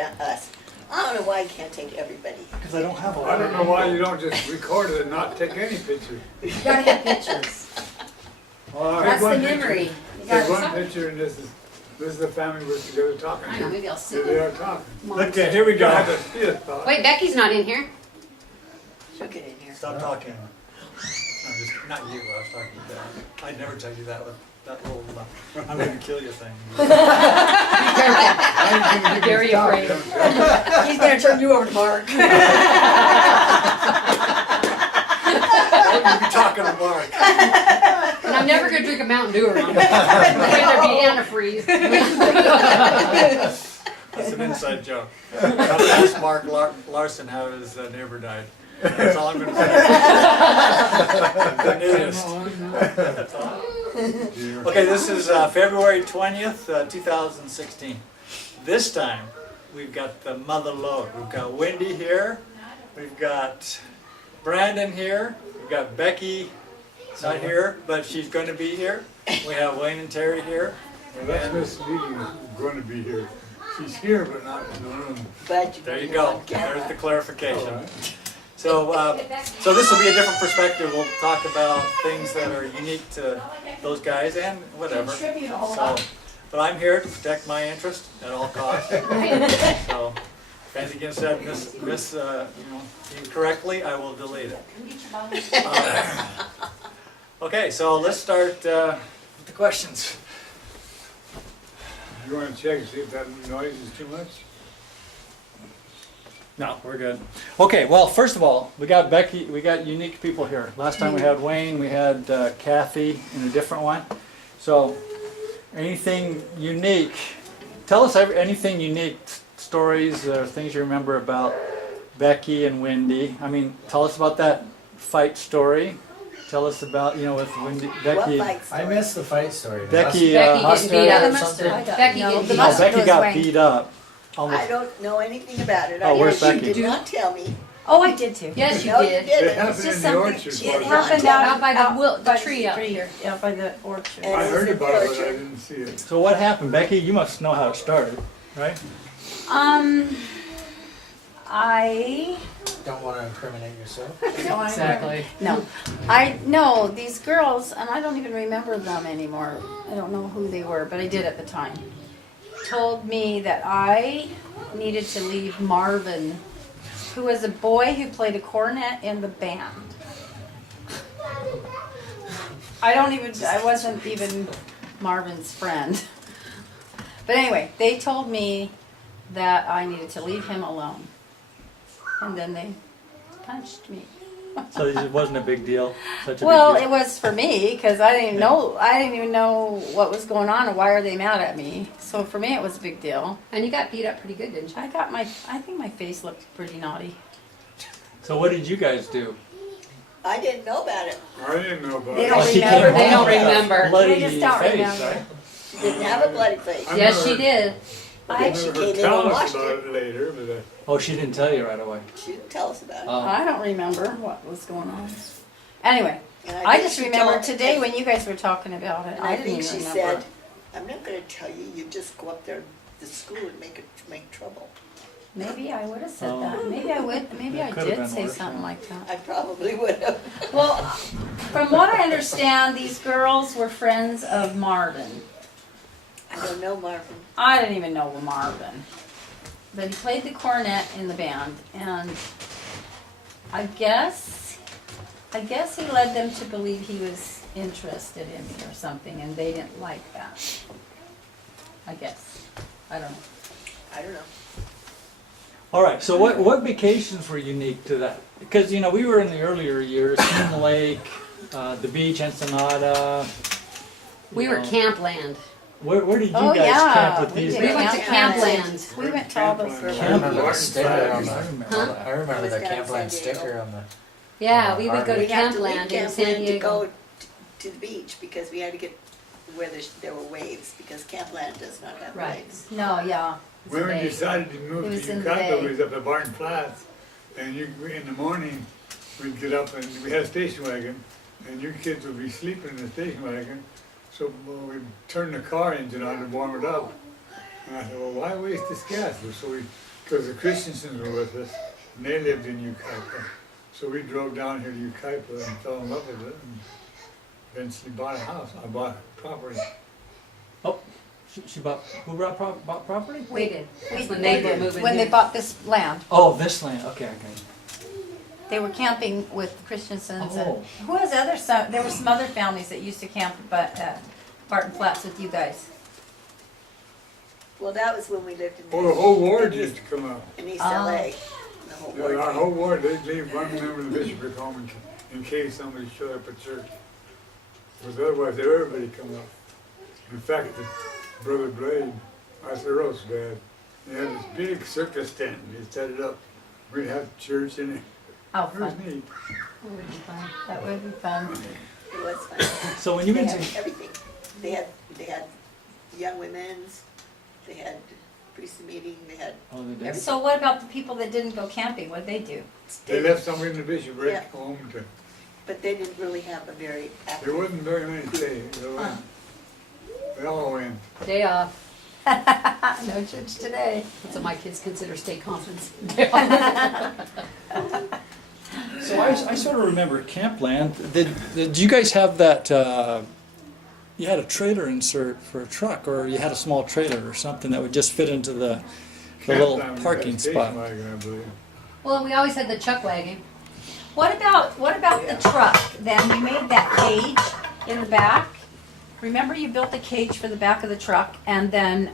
us. I don't know why you can't take everybody. Because I don't have a I lot. don't know why you don't just record it and not take any picture. You gotta have pictures. All right, That's the one picture. memory. You Take one gotta, picture and this is the family we're together talking. I know, maybe I'll Here sit. they are talking. Okay, here we I go. have to see it, thought. Wait, Becky's not in here. She'll get in here. Stop talking. I'm just, not you, I was talking to them. I'd never tell you that with that little, I'm gonna kill you thing. I'm Very afraid. He's gonna turn you over to Mark. You'd be talking to Mark. And I'm never gonna drink a Mountain Dew around her. There'd be antifreeze. That's an inside joke. I'll ask Mark Larson how his neighbor died. That's all I'm gonna say. The nudist. Okay, this is February 20th, 2016. This time, we've got the mother load. We've got Wendy here. We've got Brandon here. We've got Becky not here, but she's going to be here. We have Wayne and Terry here. Well, that's misleading, who's going to be here. She's here, but not in the room. But There you you're on go. camera. There's the clarification. All right. So, so this will be a different perspective. We'll talk about things that are unique to those guys and whatever. So, but I'm here to protect my interest at all costs. So, if anything gets said incorrectly, I will delete it. Okay, so let's start with the questions. You want to check and see if that noise is too much? No, we're good. Okay, well, first of all, we got Becky, we got unique people here. Last time we had Wayne, we had Kathy in a different one. So, anything unique, tell us anything unique, stories or things you remember about Becky and Wendy. I mean, tell us about that fight story. Tell us about, with Wendy, Becky. What fight I story? missed the fight story. Becky, Becky Mustard getting beat or up. something? Becky No, getting the beat oh, up. mustard Becky was got Wayne. beat up. I Almost. don't know anything about it. Oh, where's She Becky? did not tell me. oh, I did too. Yes, you No, you did. It didn't. happened in just the something- orchard. She part. had Happened Out by the tree up by- here. Yeah, by the orchard. And- I heard It was in the about it, but I orchard. didn't see it. So what happened, Becky? You must know how it started, right? I Don't want to incriminate yourself. Exactly. no, these girls, and I don't even remember them anymore. I don't know who they were, but I did at the time. Told me that I needed to leave Marvin, who was a boy who played a cornet in the band. I wasn't even Marvin's friend. But anyway, they told me that I needed to leave him alone. And then they punched me. So it wasn't a big deal. Such a Well, big it deal. was for me because I didn't know. I didn't even know what was going on and why are they mad at me. So for me, it was a big deal. And you got beat up pretty good, didn't you? I think my face looked pretty naughty. So what did you guys do? I didn't know about it. I didn't know about They it. don't Well, she remember. came They home don't with a remember. bloody They just don't face, remember. right? She didn't have a bloody face. I've Yes, never she heard- did. I've She never came heard in and tell us washed about it. it later, but Oh, she didn't tell you right away. She didn't tell us about it. Oh. I don't remember what was going on. Anyway, And I think just she remember told- today when you guys were talking about it. And I I didn't think even she remember. said, I'm not going to tell you, you just go up there to school and make trouble. Maybe I would have said Oh. that. Maybe I would. Maybe That I could've did been say worse, something yeah. like that. I probably would have. Well, from what I understand, these girls were friends of Marvin. I don't know, Marvin. I didn't even know Marvin. But he played the cornet in the band, and I guess he led them to believe he was interested in me or something, and they didn't like that. I guess. I don't know. I don't know. All right. So what vacations were unique to that? Because we were in the earlier years, Moon Lake, the beach, Ensenada. We you were know. Campland. Where did you Oh, guys yeah, camp with we these did. We guys? went to Campland. We went to all those Campland. I girls. remember the Martin sticker on flags. the. I remember. Huh? I I remember was the down in Campland San Diego. sticker on the. Yeah, we would go to We had to leave Campland in San Campland to Diego. go to the beach because we had to get where there were waves because Campland does not have Right. waves. No, yeah. it's when we vague. decided to It move was to in the Yucatan, bay. we was up at Barton Flats, and in the morning, we'd get up and we had a station wagon, and you kids would be sleeping in the station wagon, so we'd turn the car engine on to warm it up, And I thought, well, why waste this gas? Because the Christiansons were with us, and they lived in Ukaipa. So we drove down here to Ukaipa and fell in love with it, and eventually bought a house. I bought property. Oh, she bought, who bought property? We did. That's when They they were did, moving when they here. bought this land. Oh, this land, okay. They were camping with Christiansons Oh. and, who was the other son? There were some other families that used to camp at Barton Flats with you guys. Well, that was when we lived in. Oh, the whole ward in used East- to come out. In East Ah. LA. The whole Yeah, ward. our whole ward, they'd leave one member of the bishopric home in case somebody showed up at church. Because otherwise, everybody come up. In fact, Brother Blade, that's a roast dad. He had this big circus tent, and he set it up. We'd have church in it. Oh, It was fun. neat. It would be fun. That would be fun. It was fun. So when you They went had to, everything. They had young women's, they had priest's meeting, they had oh, they did? So what about the people that didn't go camping? What'd they do? They left somebody in the bishopric Yeah. home to, But they didn't really have a very there active. wasn't very many days. They all went. Day off. No church today. That's what my kids consider state conference. So I sort of remember Campland. Did you guys have that, you had a trailer insert for a truck, or you had a small trailer or something that would just fit into the little Campground, we had a parking station spot? wagon, I believe. Well, we always had the chuck wagon. What about the truck? Then you made that cage in the back. Remember you built the cage for the back of the truck, and then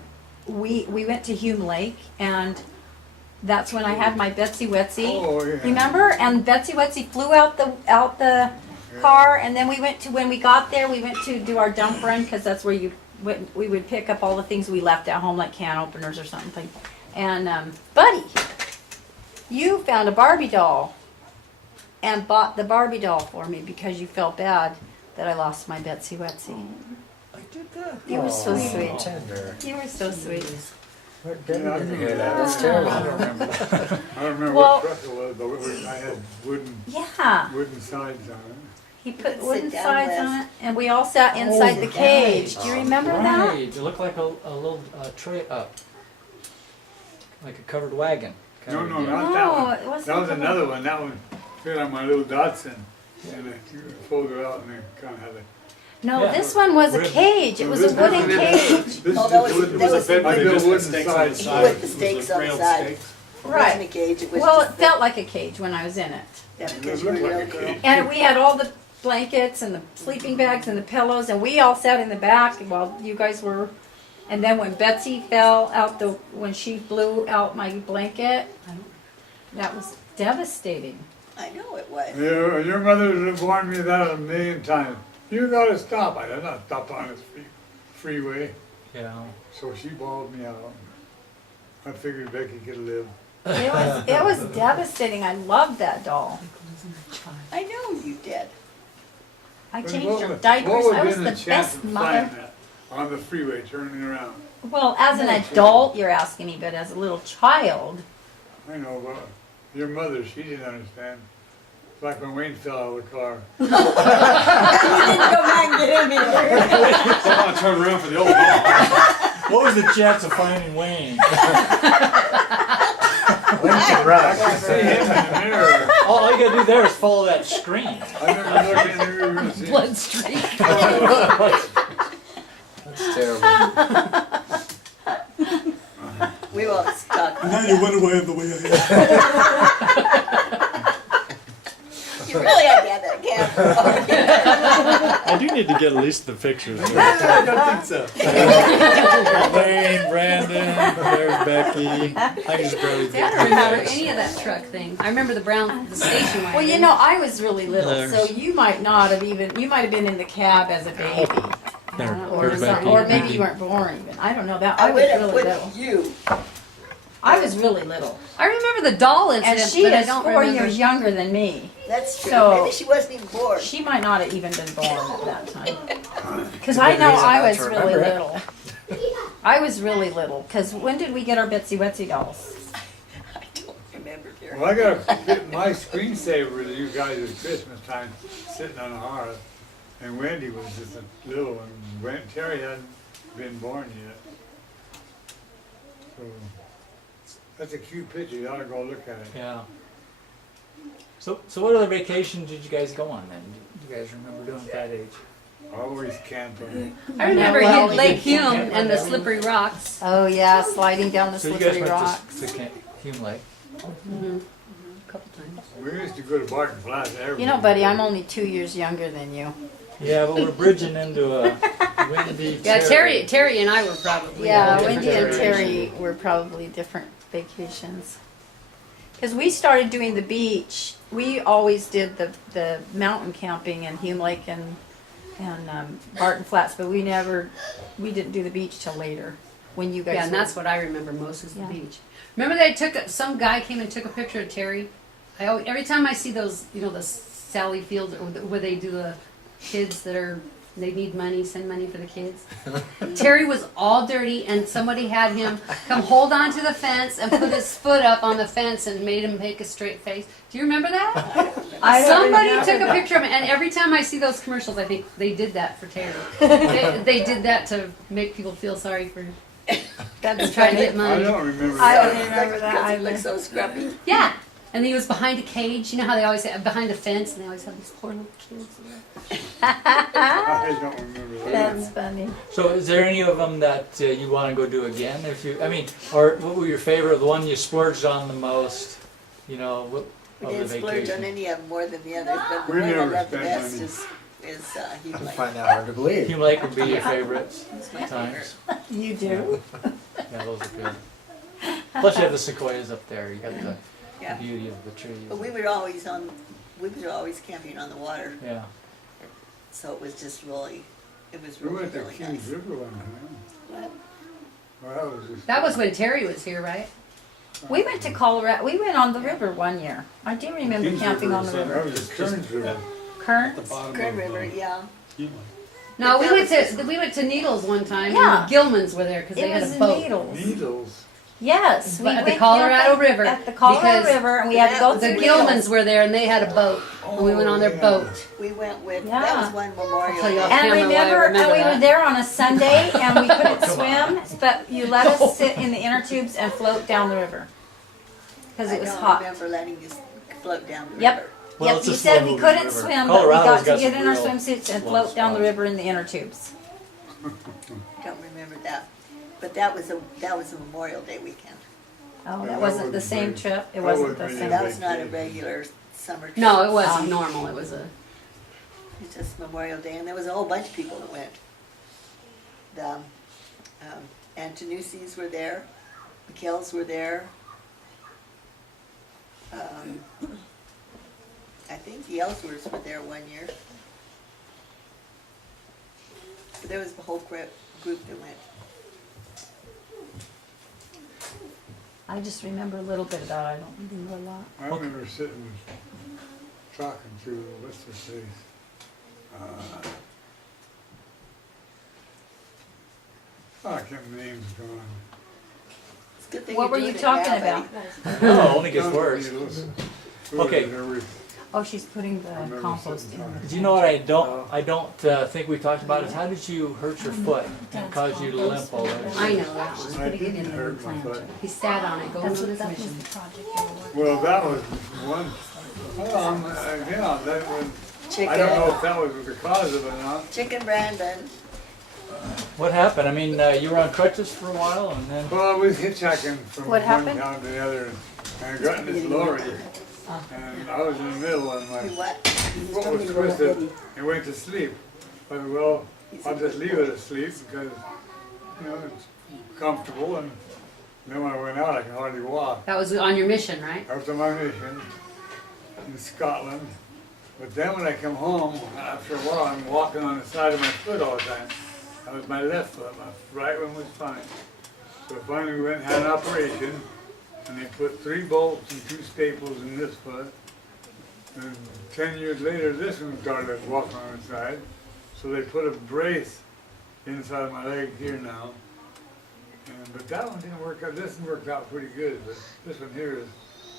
we went to Hume Lake, and that's when I had my Betsy Wetsy. Oh, yeah. Remember? And Betsy Wetsy flew out the car, and then when we got there, we went to do our dump run, because that's where we would pick up all the things we left at home, like can openers or something. And Buddy, you found a Barbie doll and bought the Barbie doll for me because you felt bad that I lost my Betsy Wetsy. I did that. You were so Oh, sweet. Tender. You were so sweet. Debbie Yeah, I didn't remember hear that. that. That's I terrible. don't remember. I don't remember Well- what truck it was, but I had Yeah. wooden sides on it. He put Sit wooden down, sides Les. on it, and we all sat inside the cage. Do you remember that? Right, it looked like a little tray up, like a covered wagon. kind No, of no, deal. not that No, one. it wasn't. That was the- another one. That one fit on my little Datsun. And it folded out and then kind of had a. No, Yeah. this one was a cage. It was a wooden cage. This Oh, is that was- wooden- that was- I built just wooden stakes on the sides. side. With the It was stakes a on the railed side. stakes. It wasn't Right. a cage, it was Well, it just felt like a cage when I was in it. yeah, It because you were a looked like a little girl. cage. And we had all the blankets and the sleeping bags and the pillows, and we all sat in the back while you guys were. And then when Betsy when she blew out my blanket, that was devastating. I know it was. Your mother would have warned me that a million times. You gotta stop. I did not stop on this freeway. Yeah. So she bawled me out. I figured Becky could live. It was devastating. I loved that doll. I know you did. I But changed what her would- diapers. what would I have was been the chance best of mother. finding that on the freeway turning around? Well, as an adult, you're asking me, but as a little child, I know, but your mother, she didn't understand. It's like when Wayne fell out of the car. You didn't go back and get him either. I want to turn around for the old dog. What was the chance of finding Wayne? Wayne can run. I see him in the mirror. All you gotta do there is follow that screen. I never looked in the mirror and see him. Blood streak. That's terrible. We won't talk. And then you went away the way I You really had to have that camera. I do need to get at least the pictures. I don't think so. Wayne, Brandon, there's Becky. I can just barely See, I get don't remember the any of that truck thing. I remember the station wagon. well, you know, I was really little, There's- so you might have been in the cab as a baby. There, Or, there's something, Becky. or maybe you weren't born even. I don't know that. I I was would have really put little. you. I was really little. I remember the doll And incident, she but I is don't 4 remember. years younger than me. That's true. So- Maybe she wasn't even born. She might not have even been born at that time. Because It's a I good know reason I not was to really remember it. little. I was really little. Because when did we get our Betsy Wetsy dolls? I don't remember, Gary. Well, I got a bit my screensaver with you guys at Christmas time, sitting on the hearth, and Wendy was just a little one. Terry hadn't been born yet. So, that's a cute picture, you ought to go look at it. Yeah. So what other vacations did you guys go on then? Do you guys remember doing at that age? Always camping. I remember well, Lake we Hume did- and the slippery rocks. Oh, yeah, sliding down the So you guys slippery went rocks. to Hume Lake. Mm-hmm. A couple times. We used to go to Barton Flats every You know, buddy, I'm only 2 years younger than you. Yeah, but we're bridging into a windy. Yeah, Terry and I were probably. Yeah, different Wendy and generations. Terry were probably different vacations. Because we started doing the beach, we always did the mountain camping in Hume Lake and Barton Flats, but we didn't do the beach till later, when you guys Yeah, and were- that's what I remember most is the Yeah. beach. Remember they some guy came and took a picture of Terry. Every time I see those, the Sally Fields where they do the kids they need money, send money for the kids. Terry was all dirty, and somebody had him come hold on to the fence and put his foot up on the fence and made him make a straight face. Do you remember that? I don't Somebody remember took a that. picture of him, and every time I see those commercials, I think they did that for Terry. They did that to make people feel sorry for him. That's Trying to get I money. don't remember I that. don't remember that Because it either. looks so scruffy. Yeah. And he was behind a cage. You know how they always have behind a fence, and they always have these poor little kids. I don't remember that. That's funny. So is there any of them that you want to go do again? Or what were your favorite, the one you splurged on the most, We of the didn't splurge on vacation? any of them more than the others, but the We one I never love the spent best money. is I Hume Lake. find that hard to believe. Hume Lake would be your favorite It's my favorite. times. You do? Yeah, those are good. Plus you have the sequoias up there. You got the Yeah. beauty of the trees. But we were always camping on the water, Yeah. so it was just really, it was We really, went to really Kings nice. River one time. What? Well, that was just. That was when Terry was here, right? We went to Colorado, we went on the river one year. I do remember Kings camping on the That river. was the Kearns River. Currents? Kern River, yeah. No, But that we went to Needles one time. Yeah. And the Gilmans were there because they It had was a in boat. Needles. Needles. Yes, we At the went Colorado camping River, At the Colorado because River, and we had to go The through Gilmans Needles. were there, and they had a boat, and we went on their yeah. boat. We went with, Yeah. that was one I'll Memorial tell you Day. off And camera why I remember, and remember we were that. there on a Sunday, and we couldn't swim, but you let us sit in the inner tubes and float down the river. Because it was I hot. don't remember letting you float down the Yep. river. Well, Yep, it's a you said we slow-moving couldn't river. swim, but we Colorado's got to got get some in our real swimsuits and slow float down the spots. river in the inner tubes. Don't remember that. But that was a Memorial Day weekend. Oh, Yeah, that that wasn't the wasn't same very- trip? It that wasn't wasn't the very same. That was not a vacation. regular summer trip. No, it wasn't normal. It was a. It's just Memorial Day, and there was a whole bunch of people that went. The Antonucci's were there, McKells were there. I think the Ellsworths were there one year. But there was the whole group that went. I just remember a little bit about it. I don't remember a lot. I remember sitting, talking to, what's her face? I can't remember the name's gone. It's a good thing What you're were you doing it talking now, about? buddy. No, it only gets worse. Okay. Oh, she's putting the remember compost sitting in. talking. Do you know what I don't think we talked about is how did you hurt your foot and cause you to limp all over? I know that one. I didn't hurt my foot. He sat on it, going That's on what this that was mission. the project they were working Well, that was one, yeah, that was, Chicken, I don't know if that was the cause of it or not. Chicken Brandon. What happened? I mean, you were on crutches for a while and then. Well, I was hitchhiking from What one happened? town to the other, and I got in this lorry, and I was in the middle, and my You what? foot was twisted, and went to sleep. I thought, well, I'll just leave it asleep, because, it's comfortable, and then when I went out, I could hardly walk. That was on your mission, right? After my mission in Scotland, but then when I come home, after a while, I'm walking on the side of my foot all the time. That was my left foot, my right one was fine. So finally we went and had an operation, and they put 3 bolts and 2 staples in this foot. And 10 years later, this one started walking on the side. So they put a brace inside my leg here now. But that one didn't work out. This one worked out pretty good, but this one here is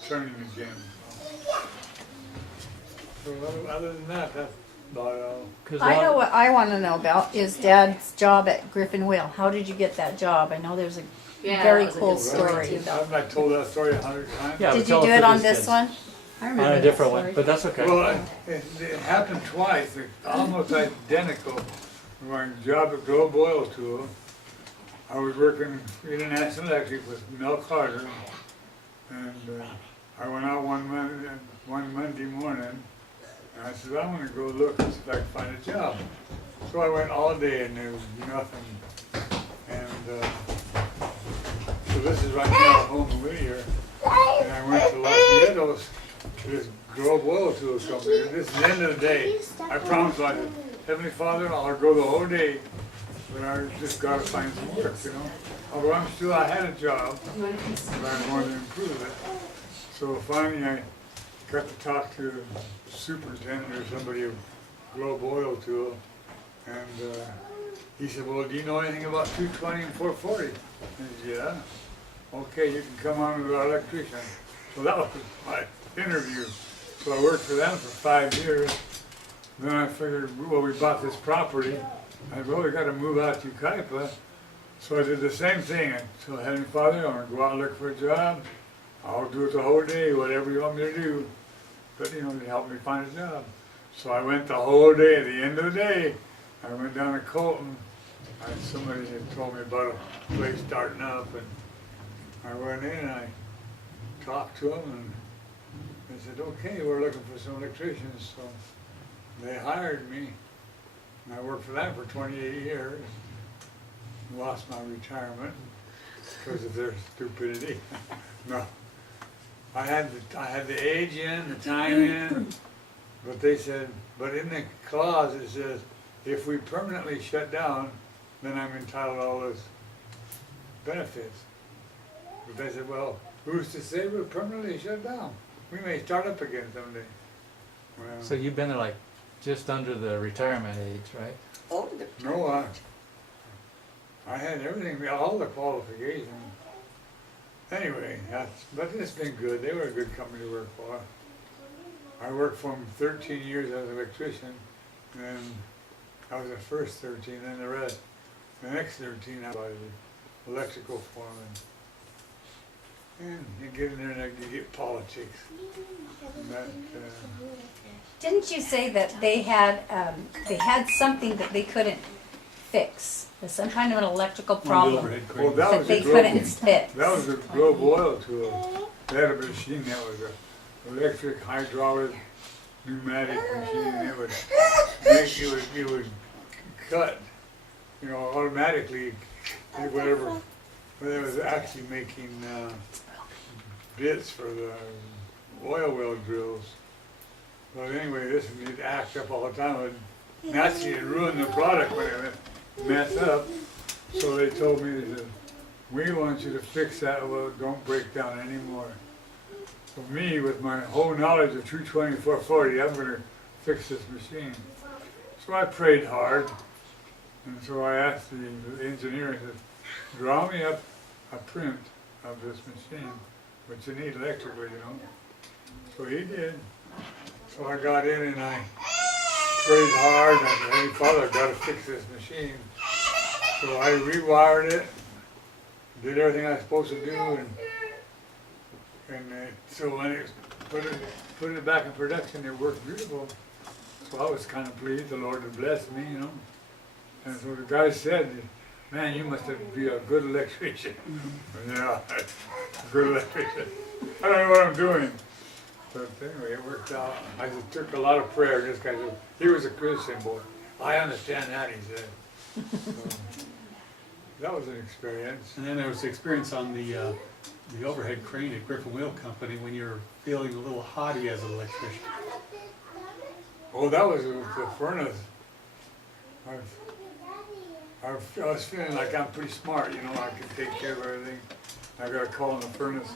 turning again. So other than that, that's about all. 'Cause I know what I want to know about is Dad's job at Griffin Wheel. How did you get that job? I know there's a Yeah, very that was a cool good story, story. too. Haven't I told that story 100 times? Yeah, Did tell you do for it on these this kids. one? I remember On a that different story. one, but that's okay. Well, it happened twice, almost identical. My job at Globe Oil Tool, I was working International Electric with Mel Carter, and I went out one Monday morning, and I said, I want to go look and see if I can find a job. So I went all day and there was nothing. And so this is right now home in Whittier, and I went to Los Nietos to this Globe Oil Tool company. And this is the end of the day. I promised, I said, Heavenly Father, I'll go the whole day, but I just got to find some work, you know. Although I had a job, but I wanted to improve it. So finally I got to talk to the superintendent or somebody of Globe Oil Tool, and he said, well, do you know anything about 220 and 440? I said, yeah. Okay, you can come on as our electrician. So that was my interview. So I worked for them for 5 years. Then I figured, well, we bought this property. I said, well, we got to move out to Ukaipa. So I did the same thing. So Heavenly Father, I'm going to go out and look for a job. I'll do it the whole day, whatever you want me to do. But, you know, to help me find a job. So I went the whole day. At the end of the day, I went down to Colton. Somebody had told me about a place starting up, and I went in and I talked to them, and they said, okay, we're looking for some electricians. So they hired me, and I worked for them for 28 years. Lost my retirement because of their stupidity. No, I had the age in, the time in, but they said, but in the clause it says, if we permanently shut down, then I'm entitled to all those benefits. But they said, well, who's to say we're permanently shut down? We may start up again someday. Well, So you've been there like just under the retirement age, right? Over the. no, I had everything, all the qualifications. Anyway, but it's been good. They were a good company to work for. I worked for them 13 years as an electrician, and I was the first 13, then the rest. The next 13 I was the electrical foreman. And you get in there and you get politics. And that, Didn't you say that they had something that they couldn't fix? There's some kind of an electrical problem well, that that was they a couldn't Globe, fix. that was a Globe Oil Tool. They had a machine that was an electric, hydraulic, pneumatic machine. And it would cut, you know, automatically whatever. But it was actually making bits for the oil well drills. But anyway, this would act up all the time. And actually, it ruined the product when it would mess up. So they told me, they said, we want you to fix that, well, don't break down anymore. So me, with my whole knowledge of 220, 440, I'm going to fix this machine. So I prayed hard, and so I asked the engineer, I said, draw me up a print of this machine, which you need electrically, you know. So he did. So I got in and I prayed hard, and I said, hey, Father, I've got to fix this machine. So I rewired it, did everything I was supposed to do, and so when it put it back in production, it worked beautiful. So I was kind of pleased. The Lord had blessed me, you know. And so the guy said, man, you must be a good electrician. Yeah, good electrician. I don't know what I'm doing. But anyway, it worked out. I just took a lot of prayer. This guy said, he was a Christian boy. I understand that, he said. So, that was an experience. And then there was the experience on the overhead crane at Griffin Wheel Company when you were feeling a little haughty as an electrician. Oh, that was the furnace. I was feeling like I'm pretty smart, you know, I could take care of everything. I got a call on the furnace.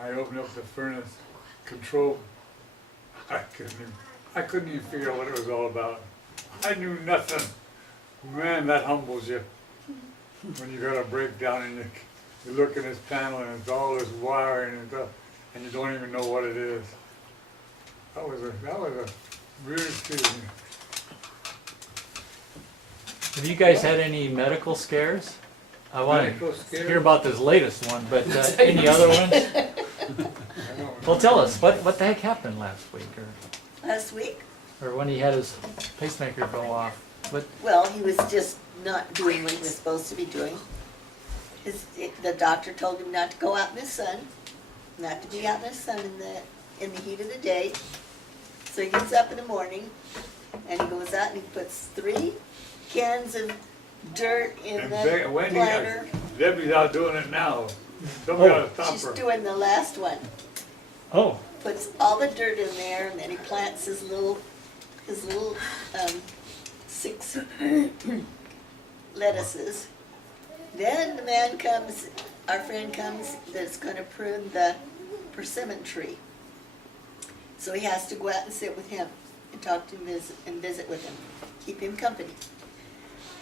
I opened up the furnace control. I couldn't even figure out what it was all about. I knew nothing. Man, that humbles you. When you got a breakdown and you look in this panel and it's all this wiring and stuff, and you don't even know what it is. That was a weird feeling. Have you guys had any medical scares? I want Medical to scare? hear about this latest one, but any other ones? I don't Well, tell us, what the heck happened last week, Last week, or when he had his pacemaker go off? What, well, he was just not doing what he was supposed to be doing. The doctor told him not to go out in the sun, not to be out in the sun in the heat of the day. So he gets up in the morning and he goes out and he puts 3 cans of dirt in And the Wendy, planter. Debbie's out doing it now. Somebody ought to stop She's her. doing the last one. oh, Puts all the dirt in there, and then he plants his little 6 lettuces. Then the man comes, our friend comes, that's gonna prune the persimmon tree. So he has to go out and sit with him and talk to him and visit with him, keep him company.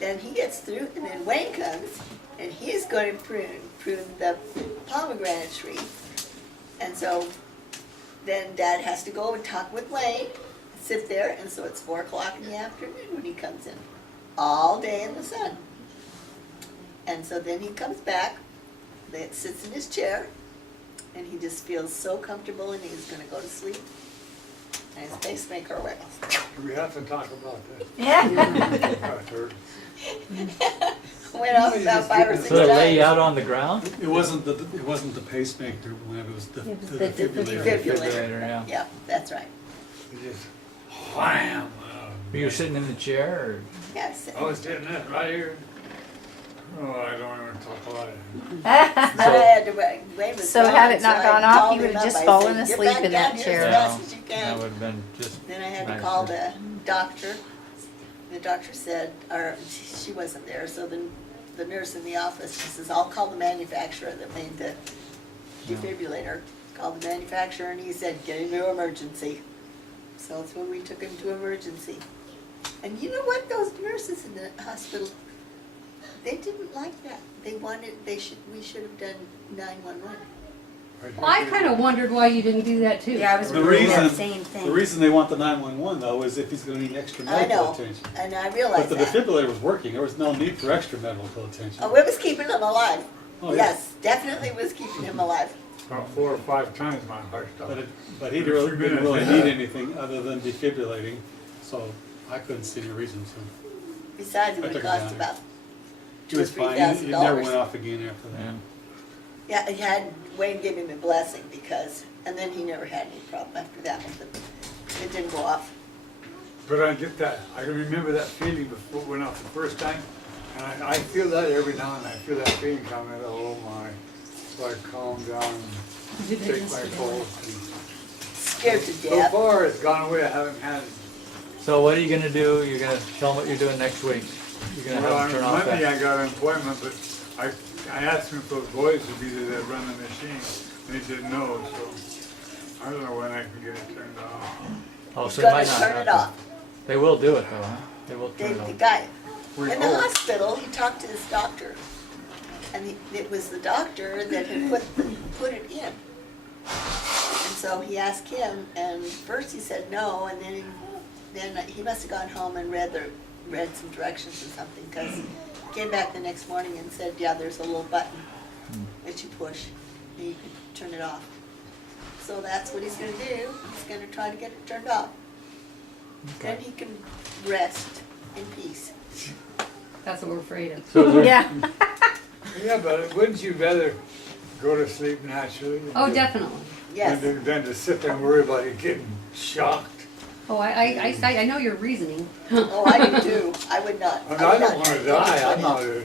Then he gets through, and then Wayne comes, and he's going to prune the pomegranate tree. And so then Dad has to go and talk with Wayne, sit there, and so it's 4 o'clock in the afternoon when he comes in, all day in the sun. And so then he comes back, sits in his chair, and he just feels so comfortable, and he's going to go to sleep. And his pacemaker went. We have to talk about that. Yeah. That's her. Went off about 5 or 6 so they lay you times. out on the ground? It wasn't the pacemaker, when it was the The defibrillator. Defibrillator, yeah. Yeah, that's right. It just wham. Were you sitting in the chair, Yes. I was sitting there right here. Oh, I don't even talk about it. Then I had to, Wayne was So gone, had it not I gone off, called you him would've up. just I fallen said, "Get asleep back in down that here chair." As fast as you that can. would have been just Then I had to nicer. call the doctor. The doctor said, or she wasn't there, so the nurse in the office, she says, I'll call the manufacturer that made the defibrillator. Called the manufacturer and he said, get him to emergency. So that's when we took him to emergency. And you know what, those nurses in the hospital, they didn't like that. They wanted, we should have done 911. Well, I kind of wondered why you didn't do that too. Yeah, I was The wondering that reason- same thing. The reason they want the 911 though is if he's gonna need extra I medical know, attention. and I But realized the that. defibrillator was working, there was no need for extra medical attention. Oh, it was keeping him alive. Oh, yeah. Yes, definitely was keeping him alive. About 4 or 5 times my heart stopped. But he didn't really need anything other than defibrillating, so I couldn't see any reason to. Besides, it I would took it cost down. about It $2,000 or was fine, it never went $3,000. off again after that. Yeah. Yeah, he had, Wayne gave him a blessing because, and then he never had any problem after that one, but it didn't go off. But I get that, I can remember that feeling before it went off the first time. And I feel that every now and then, I feel that feeling coming, oh my. So I calm down and take my pulse. Scared to So death. far, it's gone away, I haven't had it. So what are you gonna do? You're gonna tell them what you're doing next week? You're gonna Well, have them on turn off Monday that? I got an appointment, but I asked them if those boys would be there that run the machine. They said no, so I don't know when I can get it turned off. Oh, He's so it gonna might not turn it happen. off. They will do it though, huh? They will turn it The off. guy, We in the hope. hospital, he talked to this doctor. And it was the doctor that had put it in. And so he asked him, and first he said no, and then he must have gone home and read some directions or something, because he came back the next morning and said, yeah, there's a little button that you push, and you can turn it off. So that's what he's gonna do, he's gonna try to get it turned off. Then he can rest in peace. That's what we're afraid of. So is there- Yeah. Yeah, but wouldn't you rather go to sleep naturally? Oh, definitely. Yes, Than to sit there and worry about it getting shocked. Oh, I know your reasoning. oh, I do too, I would not. I mean, would I not don't wanna take die, any I'm not trouble. a,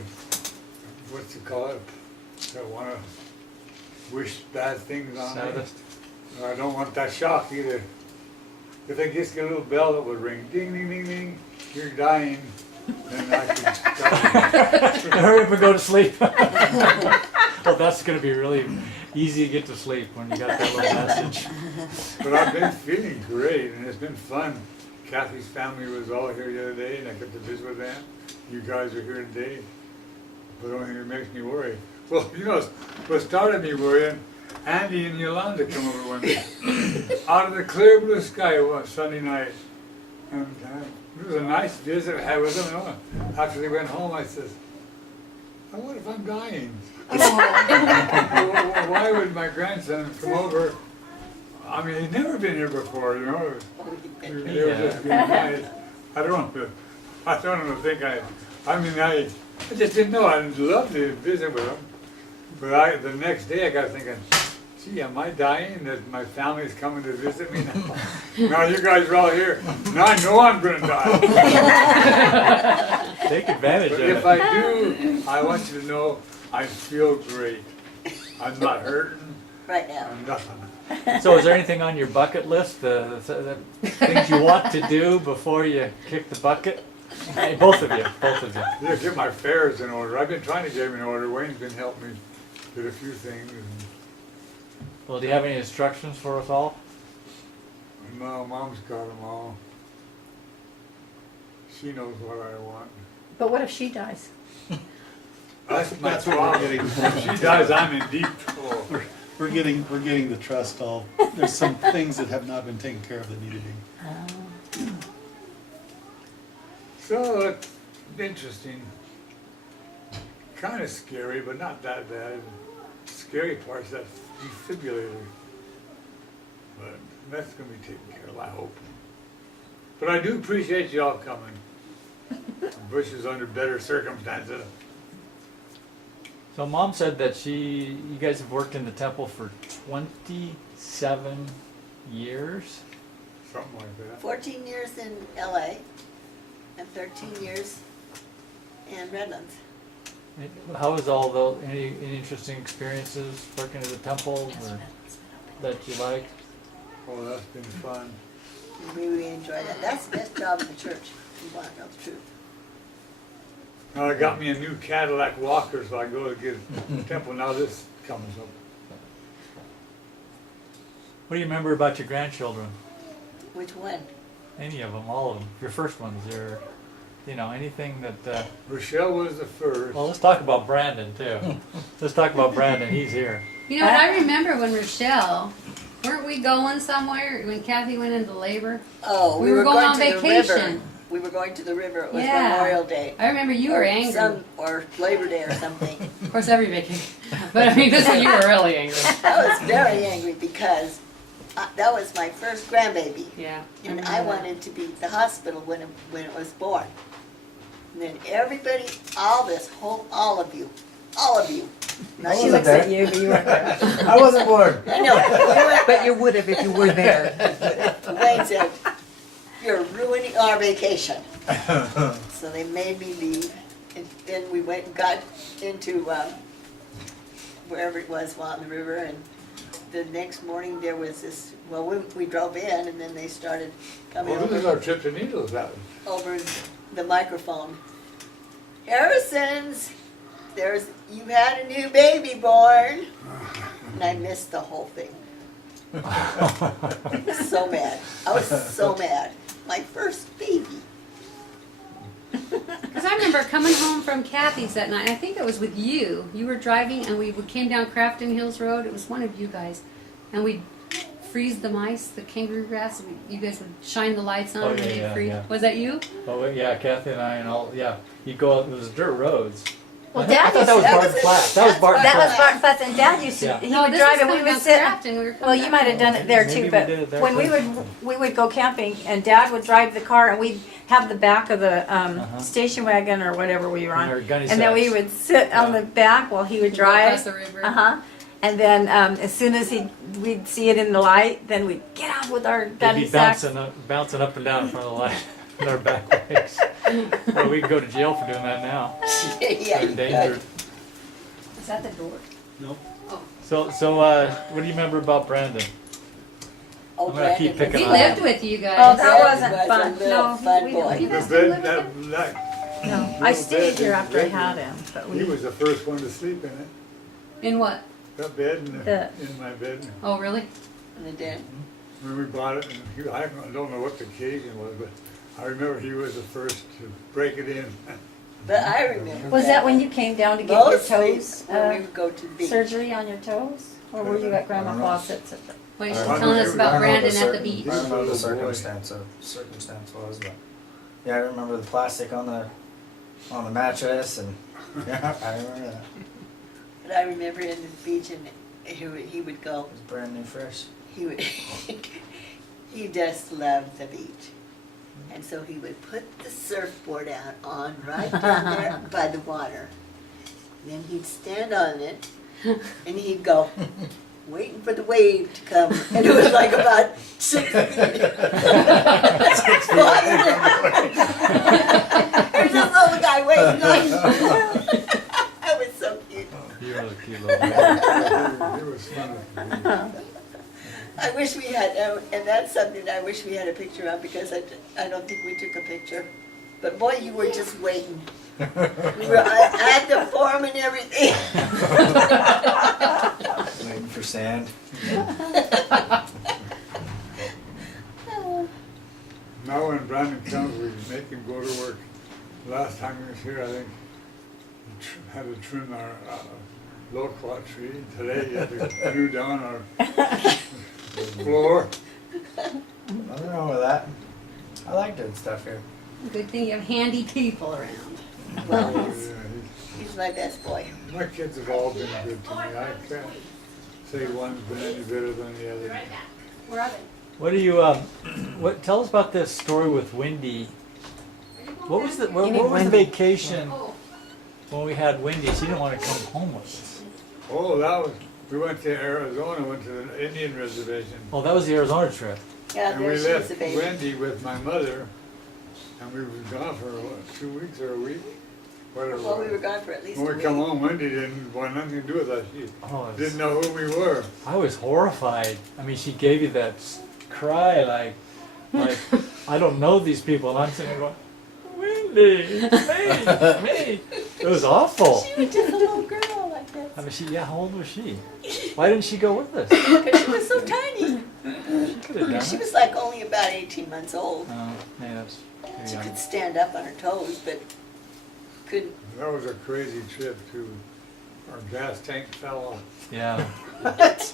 what's it called? I don't wanna wish bad things on me. Sadist. I don't want that shock either. If I just get a little bell that would ring, ding, ding, ding, ding, you're dying, then I could die. Hurry up and go to sleep. Well, that's gonna be really easy to get to sleep when you got that little message. But I've been feeling great, and it's been fun. Kathy's family was all here the other day, and I got to visit with them. You guys are here today. But the only thing that makes me worry, well, you know, what started me worrying, Andy and Yolanda come over one day, out of the clear blue sky one Sunday night. And it was a nice visit I had with them. And after they went home, I says, what if I'm dying? Oh. Why would my grandson come over? I mean, he'd never been here before, you know. They were just being nice. I don't think I just didn't know. I'd love to visit with him. But the next day I got thinking, gee, am I dying that my family's coming to visit me now? Now you guys are all here. Now I know I'm going to die. Take advantage But of if it. I do, I want you to know I feel great. I'm not hurting. Right now. I'm nothing. So is there anything on your bucket list, the things you want to do before you kick the bucket? Hey, both of you. Yeah, get my affairs in order. I've been trying to get them in order. Wayne's been helping me get a few things. Well, do you have any instructions for us all? No, Mom's got them all. She knows what I want. But what if she dies? That's my That's what we're problem. getting. If she dies, I'm in deep trouble. We're getting the trust all, there's some things that have not been taken care of that need to be. So it's interesting. Kind of scary, but not that bad. Scary part's that defibrillator. But that's going to be taken care of, I hope. But I do appreciate y'all coming. Bush is under better circumstances. So Mom said that you guys have worked in the temple for 27 years. Something like that. 14 years in LA and 13 years in Redlands. How was all those? Any interesting experiences working at the temple or that you liked? Oh, that's been fun. We really enjoy that. That's the best job in the church, if you want to know the truth. Now I got me a new Cadillac walker, so I go to get the temple. Now this comes up. What do you remember about your grandchildren? Which one? Any of them, all of them. Your first ones, or anything that. Rochelle was the first. Well, let's talk about Brandon too. Let's talk about Brandon. He's here. You know what? I remember when Rochelle, weren't we going somewhere when Kathy went into labor? Oh, We were going on to the river. vacation. We were going to the river. It was Yeah. Memorial Day. I remember you were angry. Or Labor Day or something. Of course, every vacation. But I mean, this one you were really angry. I was very angry because that was my first grandbaby. Yeah. And remember I that. wanted to be at the hospital when it was born. And then everybody, all of you. Now she wasn't looks there. at you, but you weren't there. I wasn't born. I know. But you would have if you were there. Wayne said, "You're ruining our vacation." So they made me leave. And then we went and got into wherever it was along the river. And the next morning there was this, we drove in and then they started coming Well, this is over, our trip to Needles, that was. over the microphone. Harrison's, you had a new baby born. And I missed the whole thing. So mad. I was so mad. My first baby. Because I remember coming home from Kathy's that night. I think it was with you. You were driving, and we came down Crafton Hills Road. It was one of you guys, and we'd freeze the mice, the kangaroo grass. You guys would shine the lights on, Oh, and yeah, they'd yeah, freeze. yeah. Was that you? Oh yeah, Kathy and I and all. Yeah, you go out. It was dirt roads. Well, I Dad thought that was that Barton was Flats. That was Barton That was Flats. Barton Flats, and Dad used to, Yeah. he No, would this drive was and we coming would down sit. Crafton. We were coming Well, you down. might have done it there Maybe too, we but did it there when too. we would go camping and Dad would drive the car and we'd have the back of the station wagon or whatever we were on. Or gunny And then we sacks. would sit on the back while he would Go across drive. the river. And then as soon as we'd see it in the light, then we'd get out with our They'd gunny be sacks. bouncing up and down in front of the light in our back legs. Well, we can go to jail for doing that now. Yeah, They're you endangered. Is that the door? Nope. So what do you remember about Brandon? Oh, I'm gonna keep Brandon picking was He on fun. lived with you guys. Oh, that Brandon wasn't was fun. a little No, fun we boy. didn't. You The guys still live bed, together? No, I little stayed bed here in after I the had bedroom. him, but He we. was the first one to sleep in it. In what? That bed in my bed. Oh, really? And the den. When we bought it, and I don't know what the occasion was, but I remember he was the first to break it in. But I remember. Was that when Brandon. you came down to get your Mostly toes when we would go to the beach. surgery on your toes, or were you at Grandma Fawcett's? Wait, I she's don't telling know. us I about don't know Brandon the at the beach. I don't know the Little boy. circumstance was, but yeah, I remember the plastic on the On the mattress and yeah, I remember that. But I remember in the beach, and he would go. It was brand new, fresh. He would. He just loved the beach, and so he would put the surfboard out on right down there by the water. Then he'd stand on it, and he'd go, waiting for the wave to come, and it was like about 6 feet. There's this little guy waiting on. That was so cute. You are the cute little boy. It was fun. I wish we had, and that's something I wish we had a picture of, because I don't think we took a picture. But boy, you were just waiting. I had the form and everything. Waiting for sand. Now when Brandon comes, we make him go to work. Last time he was here, I think, he had to trim our loquat tree. Today he had to glue down our floor. Nothing wrong with that. I like doing stuff here. Good thing you have handy people around. Well, Yeah, he's my best boy. my kids have all been good to me. I can't say one's been any better than the other. Where are they? What do you tell us about this story with Wendy? What was the what was the vacation when we had Wendy? She didn't want to come home with us. Oh, that was, we went to Arizona, went to the Indian reservation. Oh, that was the Arizona trip. Yeah, And there we she was, left the baby. Wendy with my mother, and we were gone for what, 2 weeks or a week, whatever. Well, we were gone for at least a When we week. come home, Wendy didn't want nothing to do with us. She Oh, it was- didn't know who we were. I was horrified. I mean, she gave you that cry like I don't know these people, and I'm sitting there going, Wendy, me. It was awful. She was just a little girl like that. I mean, how old was she? Why didn't she go with us? Because she was so tiny. She could have done She it. was like only about 18 months old. Oh, yeah, that's too She young. could stand up on her toes, but couldn't. That was a crazy trip too. Our gas tank fell off. Yeah. Is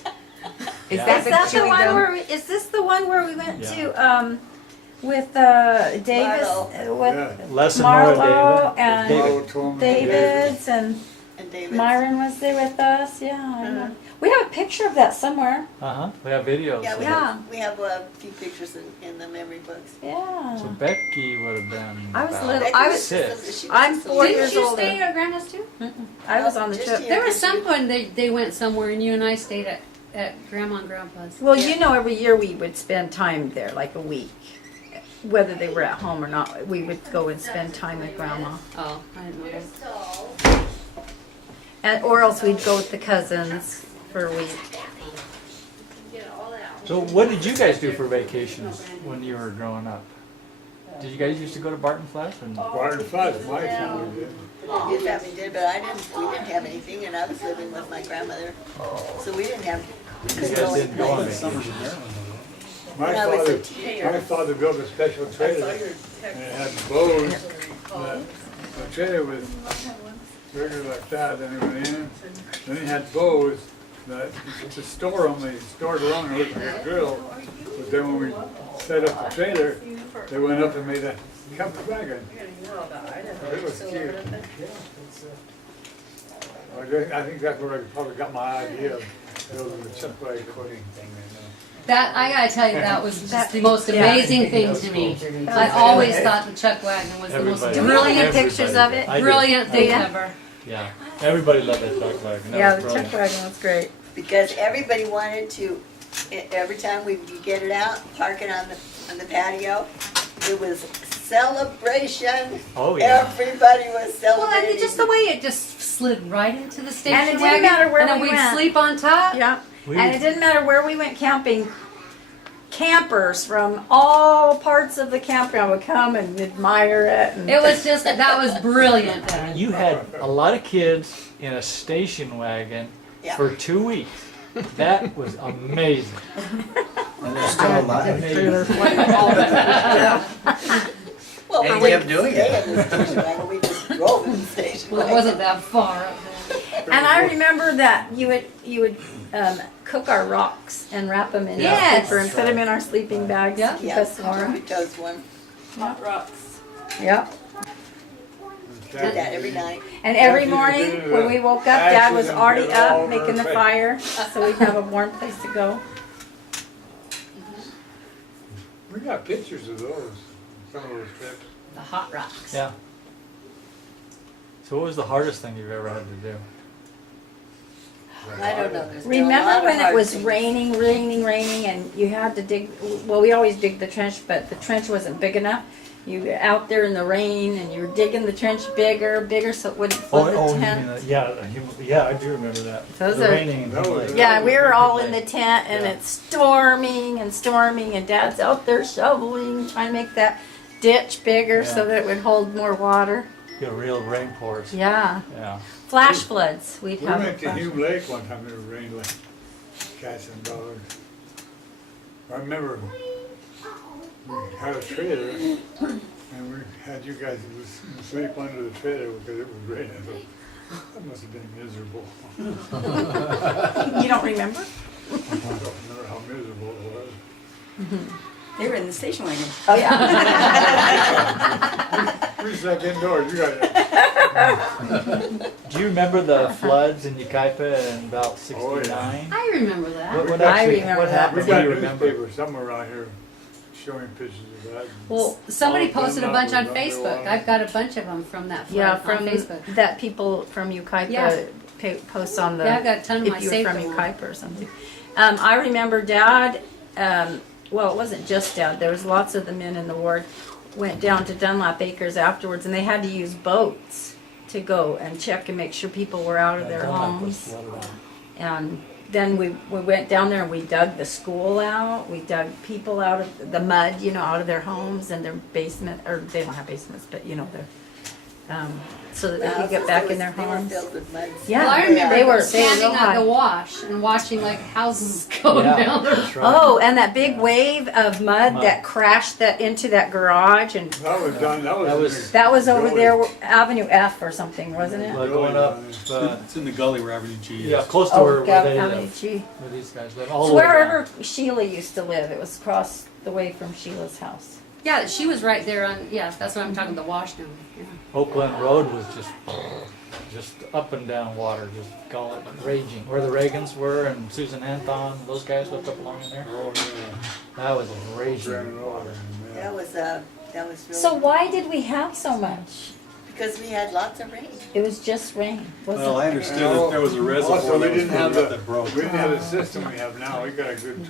Yeah. that Is the that the chewy one gum? where is this the one where we went Yeah. to with Davis Marlo. with Yeah. Les and Marlo Nora and David. Marlo Tolman, David's and And David. Myron was there with us. Yeah, I know. We have a picture of that somewhere. Uh-huh. We have videos. Yeah, of we it. have a few pictures in the memory books. Yeah. So Becky would have been I was about little. Becky I was was. six. she was I'm just a 4 little- years Didn't you older. stay at grandma's too? I was on the Just trip. here. There was some point they went somewhere and you and I stayed at grandma and grandpa's. Well, Yeah. you know, every year we would spend time there, like a week. Whether they were at home or not, we would go and spend time with grandma. Oh, I didn't know that. Or else we'd go with the cousins for a week. So what did you guys do for vacations when you were growing up? Did you guys used to go to Barton Flats? And Barton Flats, my family did. His family did, but I didn't. We didn't have anything, and I was living with my grandmother, so we didn't have. We you couldn't guys go didn't go on anyplace. vacation? Summers in Maryland, My When I was a father, teenager. my father built a special trailer, and it had bows. The trailer was bigger like that, then it went in. Then he had bows that to store them. They stored along and looked like a grill. But then when we set up the trailer, they went up and made a covered wagon. It was cute. I think that's where I probably got my idea of building the chuck wagon. That I gotta tell you, that was just the most Yeah. amazing thing to me. I always thought the chuck wagon was the most Everybody- brilliant, everybody pictures did. of it? I did. brilliant thing Yeah. ever. Yeah. Everybody loved that truck wagon. That Yeah, was the brilliant. chuck wagon was great. Because everybody wanted to. Every time we get it out, park it on the patio. It was celebration. Oh, yeah. Everybody was Well, celebrating. and just the way it just slid right into the station And it didn't wagon, matter where and then we we'd went. sleep on top. Yeah. We And would- it didn't matter where we went camping. Campers from all parts of the campground would come and admire it. And It was just that was brilliant. You had a lot of kids in a station wagon Yeah. for 2 weeks. That was amazing. And they're still alive. Well, And we we kept didn't doing stay it. in the station wagon. We just drove in the station Well, it wagon. wasn't that far up there. And I remember that you would cook our rocks and wrap them in Yes. paper and put them in our sleeping bags Yeah. to keep Yeah, us warm. we chose one. Yep. Did that every night. And every After you morning did when the we woke up, Dad was ashes and already get it all up over making the her face. fire, so we'd have a warm place to go. We got pictures of those, some of those trips. The hot rocks. Yeah. So what was the hardest thing you've ever had to do? I don't know. There's been a lot Remember of when it hard was things. raining, and you had to dig, well, we always dig the trench, but the trench wasn't big enough. You were out there in the rain, and you were digging the trench bigger, so it wouldn't flood the you mean tent. yeah, I do remember that. Those the are- raining. That was- Yeah, we were all in the tent, and Yeah. it's storming, and Dad's out there shoveling, trying to make that ditch bigger so Yeah. that it would hold more water. Get real rain pours. Yeah, Yeah. flash floods. We'd We have went to flash- Hume Lake one time, it rained like cats and dogs. I remember we had a trailer and we had you guys sleep under the trailer because it was raining. I thought, that must have been miserable. You don't remember? I don't remember how miserable it was. They were in the station wagon. Oh yeah. We slept indoors, you guys. Do you remember the floods in Yucaipa in about Oh, yeah. '69? I remember that. What I actually, remember what that. happened? We Do got you a remember? newspaper somewhere around here showing pictures of that. Well, somebody All of them posted a that bunch was on Facebook. underwater. I've got a bunch of them from that flood Yeah, on from Facebook. that people from Yucaipa Yeah. posts on the. Yeah, I've got a ton of if my you were saved from them all. Yucaipa or something. I remember Dad. Well, it wasn't just Dad. There was lots of the men in the ward went down to Dunlap Acres afterwards, and they had to use boats to go and check and make sure people were out of their Dunlap was homes. flooded out. And then we went down there and we dug the school out. We dug people out of the mud, out of their homes and their basement, or they don't have basements, but so that they could get back in their They were homes. filled with mud. Yeah, Well, I remember they were standing real at high. the wash and watching like houses go Yeah, down the that's right. Oh, and that big wave of mud that crashed into that garage, and That was done, that That was. was- that was over Gully. there, Avenue F or something, wasn't it? Like going up, It's in the gully where Avenue G is. yeah, close to Oh, where they Avenue live, G. where these guys live. All It's the way wherever down. Sheila used to live. It was across the way from Sheila's house. Yeah, she was right there on. Yeah, that's what I'm talking. The wash down. Yeah. Oakland Road was just up and down water, just going raging. Where the Reagans were and Susan Anthon, those guys lived up along in there. Oh, yeah. That was raging Grand water. Road, That yeah. was really. So why did we have so much? Because we had lots of rain. It was just rain, wasn't Well, it? I understood that there was a reservoir Also, we that was didn't have further up the, that broke. we didn't have the system we have now. We got a good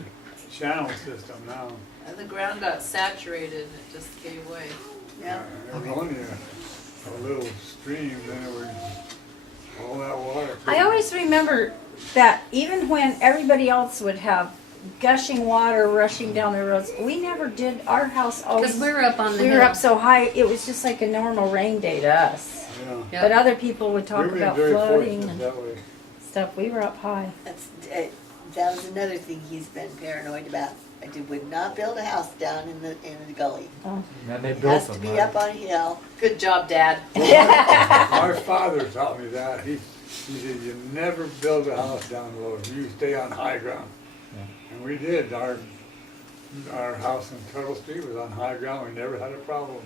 channel system now. And the ground got saturated and it just gave way. Yeah. It was only a little stream, then it was all that water. I always remember that even when everybody else would have gushing water rushing down the roads, we never did. Our house always. Because we were up on the we hill. were up so high, it was just like a normal rain day to us. Yeah. Yep. But other people would talk We've been about very flooding fortunate and that way. stuff. We were up high. That was another thing he's been paranoid about. I would not build a house down in the gully. Oh. And they It built has to them. be right? up on a hill. Good job, Dad. Our father taught me that. He said, you never build a house down low. You stay on high ground. Yeah. And we did. Our house in Tuttle Street was on high ground. We never had a problem.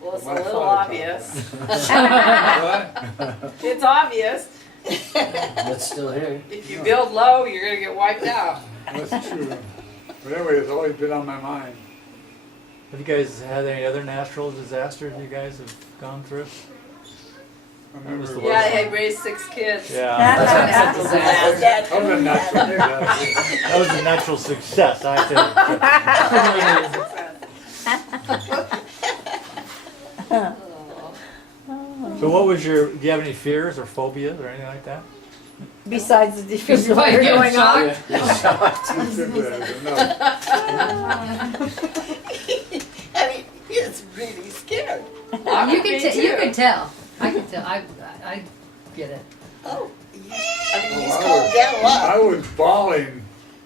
Well, it's a My little father taught me obvious. that. It's obvious. It's still here. If you build low, you're gonna get wiped out. That's true. But anyway, it's always been on my mind. Have you guys had any other natural disasters you guys have gone through? I That was the remember. Yeah, I had raised 6 kids. Yeah, That's That was a natural disaster. that was a natural success. I think. So what was your, do you have any fears or phobias or anything like that? Besides the defibrillator going on. I mean, he's really scared. You Me could too. you could tell. I could tell. I get it. Oh, he's calmed down a lot. I was bawling,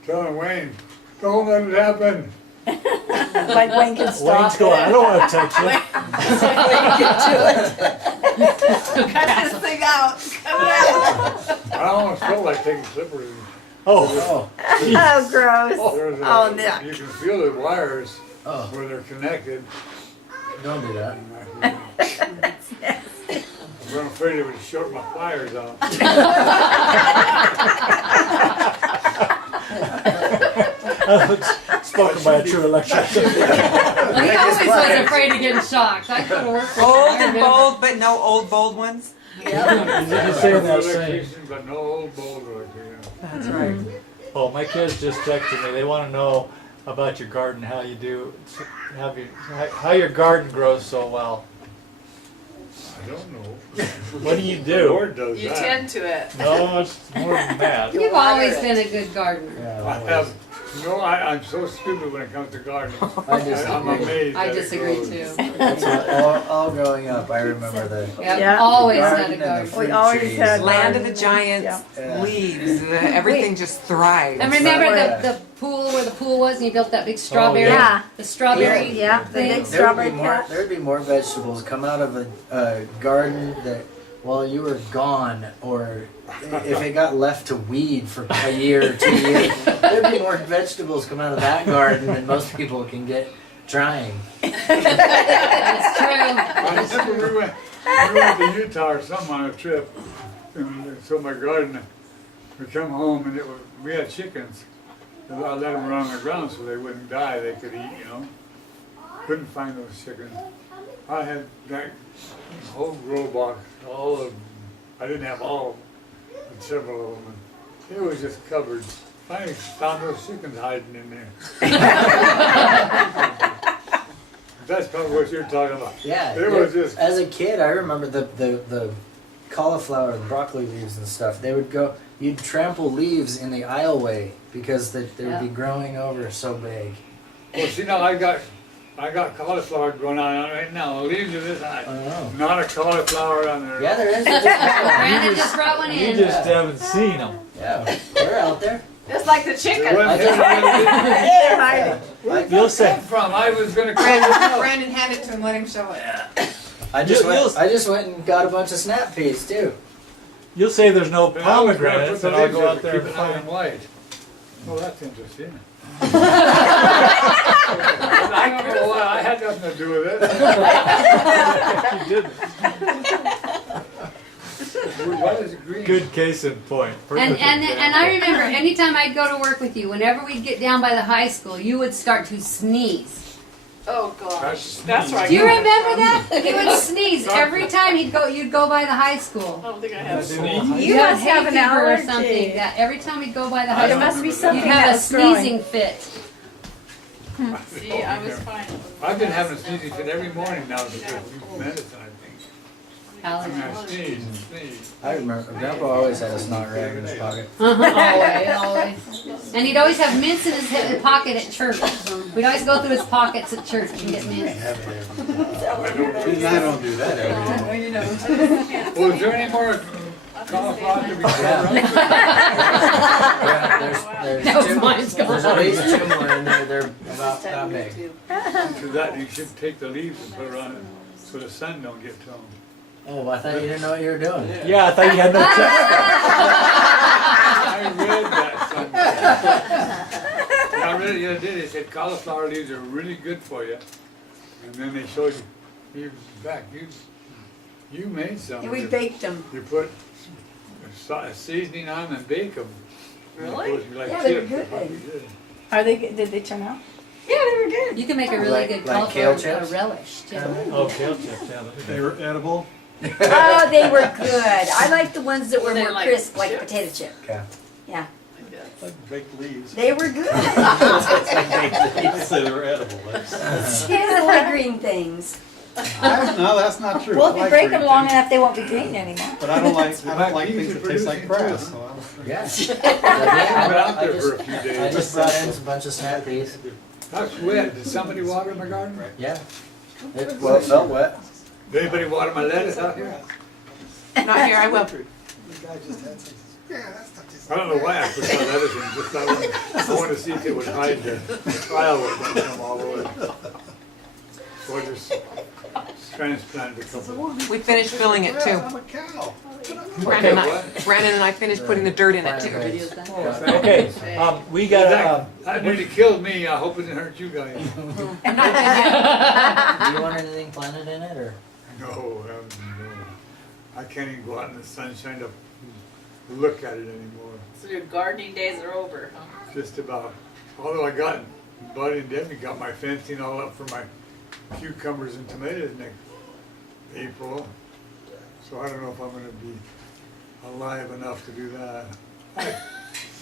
telling Wayne, don't let it happen. Like Wayne can stop. Wayne's going, I don't want to touch you. Cut this thing out. Cut it out. I almost felt like taking slippers. Oh, Oh, gross. There's Oh, no. You can feel the wires Oh. where they're connected. Don't do that. I'm afraid it would short my pliers off. Spoken by a true electrician. He always was afraid of getting shocked. I go to work with him. Old I and remember. bold, but no old bold ones. You're saying that same. Electrician, but no old boulder. That's right. Oh, my kids just texted me. They want to know about your garden, how you do, how your garden grows so well. I don't know. What do you The do? Lord does You that. tend to it. No, it's more than that. You've always been a good gardener. Yeah, I have, I'm so stupid when it comes to gardening. I disagree. I'm amazed. I that it disagree grows. too. That's what, all growing up, I remember the Yep, Yeah. always garden had a and the garden. fruit We always trees. had Land of the giants, Yeah. leaves, everything just thrives. And remember Yeah. the pool where the pool was and you built that big strawberry? yeah. The strawberry Yeah, the big thing? strawberry patch. There'd be more vegetables come out of a garden that while you were gone, or if it got left to weed for a year or 2 years, there'd be more vegetables come out of that garden than most people can get trying. That's true. I remember we went to Utah or something on a trip, and so my garden, we come home and we had chickens. And I let them run on the ground so they wouldn't die, they could eat, you know. Couldn't find those chickens. I had that whole grow box, all of them. I didn't have all of them, but several of them. And it was just covered. Finally found those chickens hiding in there. That's probably what you're talking about. Yeah. It was just, As a kid, I remember the cauliflower and broccoli leaves and stuff. They would go. You'd trample leaves in the aisleway because they would be growing over so big. well, see now I got cauliflower growing on right now. The leaves are this high. Oh. Not a cauliflower on there. Yeah, there is. Brandon just brought one You in. just haven't seen them. Yeah, they're out there. Just like the It chicken. wasn't I just- They're hiding. You'll say. from. I was gonna call it out. Brandon, hand it to him, let him show it. I just You'll- went. I just went and got a bunch of snap peas too. You'll say there's no But I was gonna pomegranates, put and the I'll leaves go out up there to and keep an eye find. on white. Well, that's interesting. I I don't know why. I had nothing to do with it. You didn't. Why is it green? Good case in point. And I remember anytime I'd go to work with you, whenever we'd get down by the high school, you would start to sneeze. Oh gosh, That's that's right. Do you remember that? He would sneeze every time you'd go by the high I school. don't think I have. You had must have hay an fever or allergy. something. That every time we'd go by the high There school, must be you'd something have a that's growing. sneezing fit. See, I was fine. I've been having a sneezing fit every morning now because of medicine, I think. I mean, I sneeze and sneeze. I remember Grandpa always had a snot rag in his pocket. Always. And he'd always have mints in his pocket at church. We'd always go through his pockets at church and get mints. I don't do that every day. Well, is there any more cauliflower to be Yeah. cut There's That was two. mine's gone. There's at least 2 more in there. They're about that big. To that, you should take the leaves and put it on it so the sun don't get to them. Oh, I thought you didn't know what you were doing. Yeah, I thought you had no chance. I read that somewhere. I read it the other day. They said cauliflower leaves are really good for you. And then they showed you back. You made some. We baked them. You put a seasoning on and bake them. Really? Yeah, they were good. Are they? Did they turn out? Yeah, they were good. You can make a really Like- good like kale cauliflower chips? relish too. Oh, kale chips, yeah. They were edible. Oh, they were good. I like the ones that were They're more like crisp, like chips. potato chip. Okay. Yeah, Like baked leaves. they were good. I say they were edible. He doesn't like green things. No, that's not true. Well, I if you like break green them long things. enough, they won't be green anymore. But I don't like things that taste like grass. So I'm Yeah. I've been out there for a few I days. just brought in a bunch of snap peas. That's wet. Did somebody water my garden? Yeah. Well, it felt wet. Did anybody water my lettuce out here? Not here, I will. I don't know why I put that lettuce in. Just I wanted to see if it would hide the firewood that come all over. So I just transplanted a couple. We finished filling it too. I'm a cow. Okay. Brandon and I finished putting the dirt in it too. Plant-based. Okay, we got, That nearly killed me. I hope it didn't hurt you guys. Do you want anything planted in it, or? No, no. I can't even go out in the sunshine to look at it anymore. So your gardening days are over, huh? Just about. Although Buddy and Debbie got my fencing all up for my cucumbers and tomatoes next April. So I don't know if I'm gonna be alive enough to do that. I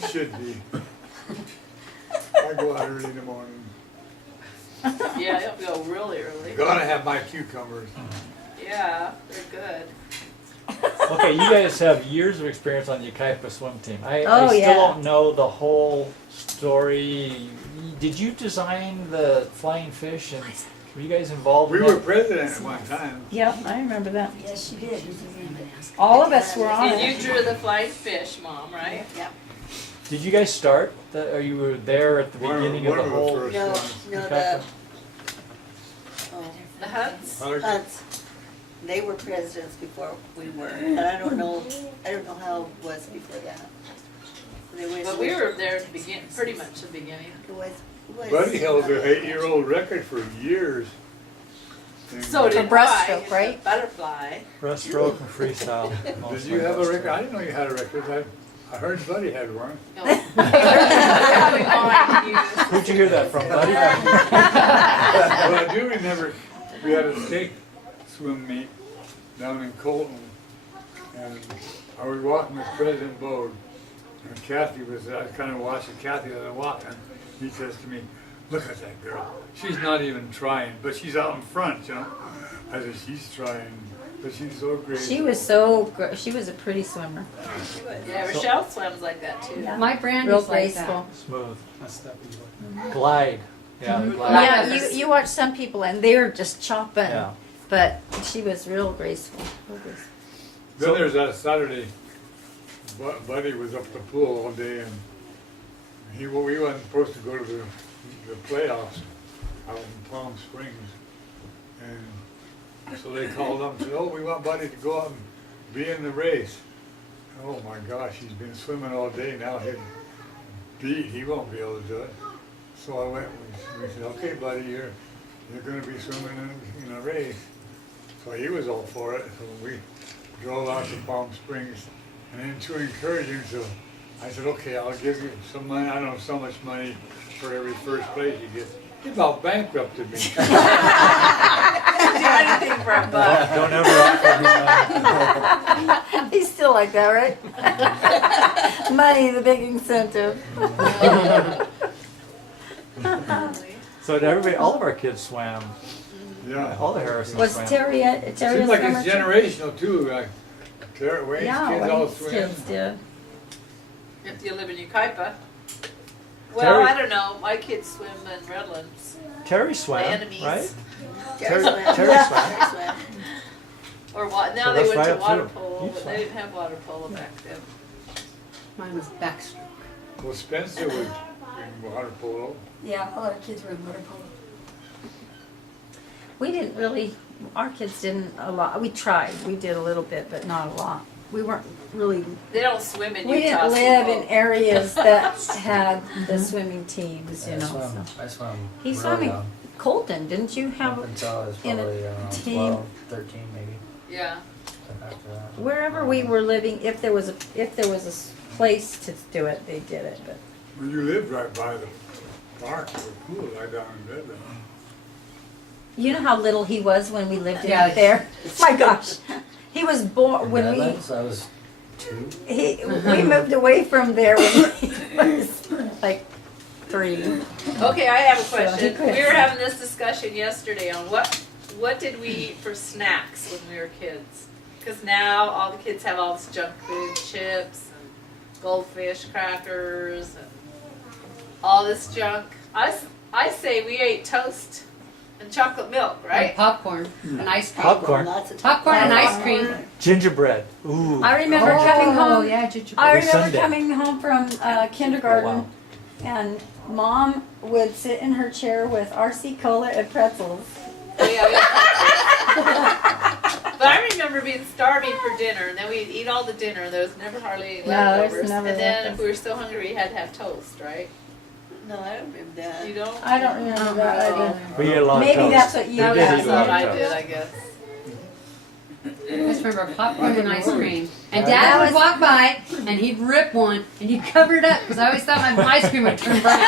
should be. I go out early in the morning. Yeah, you'll go really early. Gotta have my cucumbers. Yeah, they're good. okay, you guys have years of experience on the Ukaipa swim team. I Oh, still yeah. don't know the whole story. Did you design the flying fish and were you guys involved We in were that? president at one time. Yep, I remember that. Yes, she did. All of us were on And you it. drew the flying fish, Mom, right? Yep. Did you guys start, or you were there at the beginning of the whole? first No, ones. no, Ukaipa? The Hunts? Hunts, they were presidents before we were, and I don't know how it was before that. But we were there at the beginning, pretty much the beginning. It was. Buddy held the 8-year-old record for years. And, So did breaststroke, I, right? the butterfly. Breaststroke and freestyle. Did mostly you have a breaststroke. record? I didn't know you had a record. I heard Buddy had one. No. Having mine used. Who'd you hear that from, buddy? Well, I do remember we had a state swim meet down in Colton, and I was walking with President Bode, and Kathy was, I was kind of watching Kathy as I walked, and he says to me, "Look at that girl. She's not even trying, but she's out in front, you know." I said, "She's trying, but she's so great." She was she was a pretty swimmer. Yeah, Rochelle swims like that too. Yeah. My Real Brandy's like that. graceful. Smooth. That's stuff you look. Glide. Yeah, glide. Yeah, you watch some people and they're just chopping, Yeah. but she was real graceful. Real graceful. Then there's that Saturday, Buddy was up the pool all day, and we wasn't supposed to go to the playoffs out in Palm Springs. And so they called up and said, "Oh, we want Buddy to go out and be in the race." Oh my gosh, he's been swimming all day, now he's beat, he won't be able to do it. So I went, we said, "Okay, Buddy, you're gonna be swimming in a race." So he was all for it, so we drove out to Palm Springs, and then to encourage him, so I said, "Okay, I'll give you some money, I don't know, so much money for every first place you get." He about bankrupted me. Do anything for a buck. Don't ever offer me money. He's still like that, right? Money, the big incentive. So everybody, all of our kids swam. Yeah. All the Harrisons Was swam. Terry a Seems like swimmer it's too? generational too, like Wayne's Yeah, kids all Wayne's swim. kids did. If you live in Ukaipa. Well, Terry- I don't know. My kids swim in Redlands. Terry My swam, enemies. right? Terry swam. Terry Yeah, swam. Terry swam. Or now So they that's went right to up water too. polo, You but swam. they didn't have water polo back then. Mine was backstroke. Well, Spencer was in water polo. Yeah, all our kids were in water polo. We didn't really, our kids didn't a lot. We tried. We did a little bit, but not a lot. We weren't really, They don't swim in we Utah. didn't live so- in areas that had the swimming teams, you I know. swam. So. I swam. He real swam in young. Colton, didn't you Up have, until I was in a probably team? 12, 13 maybe. Yeah. After that. wherever we were living, if there was a place to do it, they did it, but. Well, you lived right by the park, or pool, right down in Redlands. You know how little he was when we lived in Yeah. there? My gosh. He was born, In when Redlands, I was 2. we moved away from there when he was like 3. Okay, I have a So question. he could- We were having this discussion yesterday on what did we eat for snacks when we were kids? Because now all the kids have all this junk food, chips and goldfish crackers and all this junk. I say we ate toast and chocolate milk, And right? popcorn and ice cream. Popcorn, Lots of Popcorn and ice popcorn. cream. gingerbread. Ooh. I remember coming home. Yeah, gingerbread. I Every remember Sunday. coming home from kindergarten, Oh, wow. and Mom would sit in her chair with RC Cola and pretzels. Oh, yeah, But I remember being starving for dinner, and then we'd eat all the dinner. There was never hardly any No, there's leftovers. never And then if leftovers. we were so hungry, we had to have toast, right? No, I don't remember that. You don't? I don't remember that either. We ate a lot of Maybe toast. that's what you We That did was eat guys a lot what of I toast. did, I guess. I just remember popcorn and ice cream. And That Dad was- would walk by and he'd rip one and he'd cover it up because I always thought my ice cream would turn brown.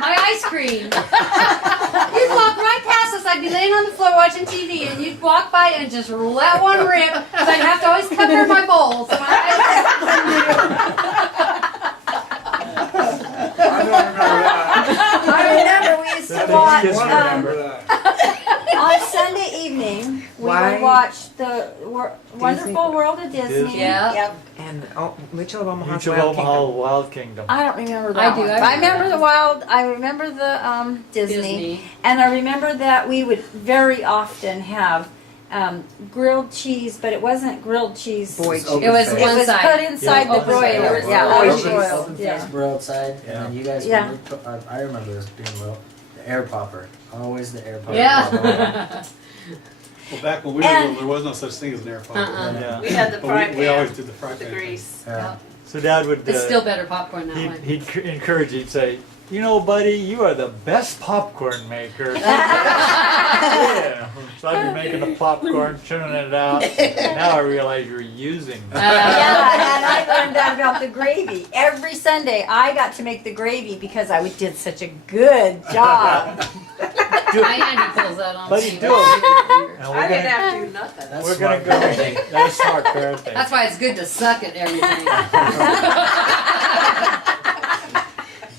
My ice cream. You'd walk right past us. I'd be laying on the floor watching TV and you'd walk by and just let one rip because I'd have to always cover my bowl. So my I don't remember that. I remember we used to watch, Kids I remember that. on Sunday evening, we Why? would watch the Wonderful World of Disney. Disney. Yeah. Yep. And Mutual of Omaha's Mutual Wild Omaha Kingdom. Wild Kingdom. I don't remember that I do, one. I I remember remember the Wild, I remember the Disney. Disney. And I remember that we would very often have grilled cheese, but it wasn't grilled cheese. Boy, It's open It was face. It one was side. put inside Yeah, the open broiler. side. Yeah, Oh, always open- broiled. Open Yeah. face broiled side, Yeah. and then you guys. Yeah. I remember this being little. The air popper, always the air popper. Yeah. Well, back when we were And- little, there was no such thing as an air popper. Yeah. We had the But fry we always pan did the fry with the pan. grease. Yeah. So Dad would. It's still better popcorn that way. He'd encourage you. He'd say, "You know, buddy, you are the best popcorn maker." Yeah. So I'd be making the popcorn, churning it out. Now I realize you're using. Yeah, and I learned that about the gravy. Every Sunday, I got to make the gravy because I did such a good job. My Andy pulls that on Buddy, me. do it. And I we're didn't gonna, have to do nothing. That's we're gonna smart go. parenting. That is smart parenting. That's why it's good to suck at everything.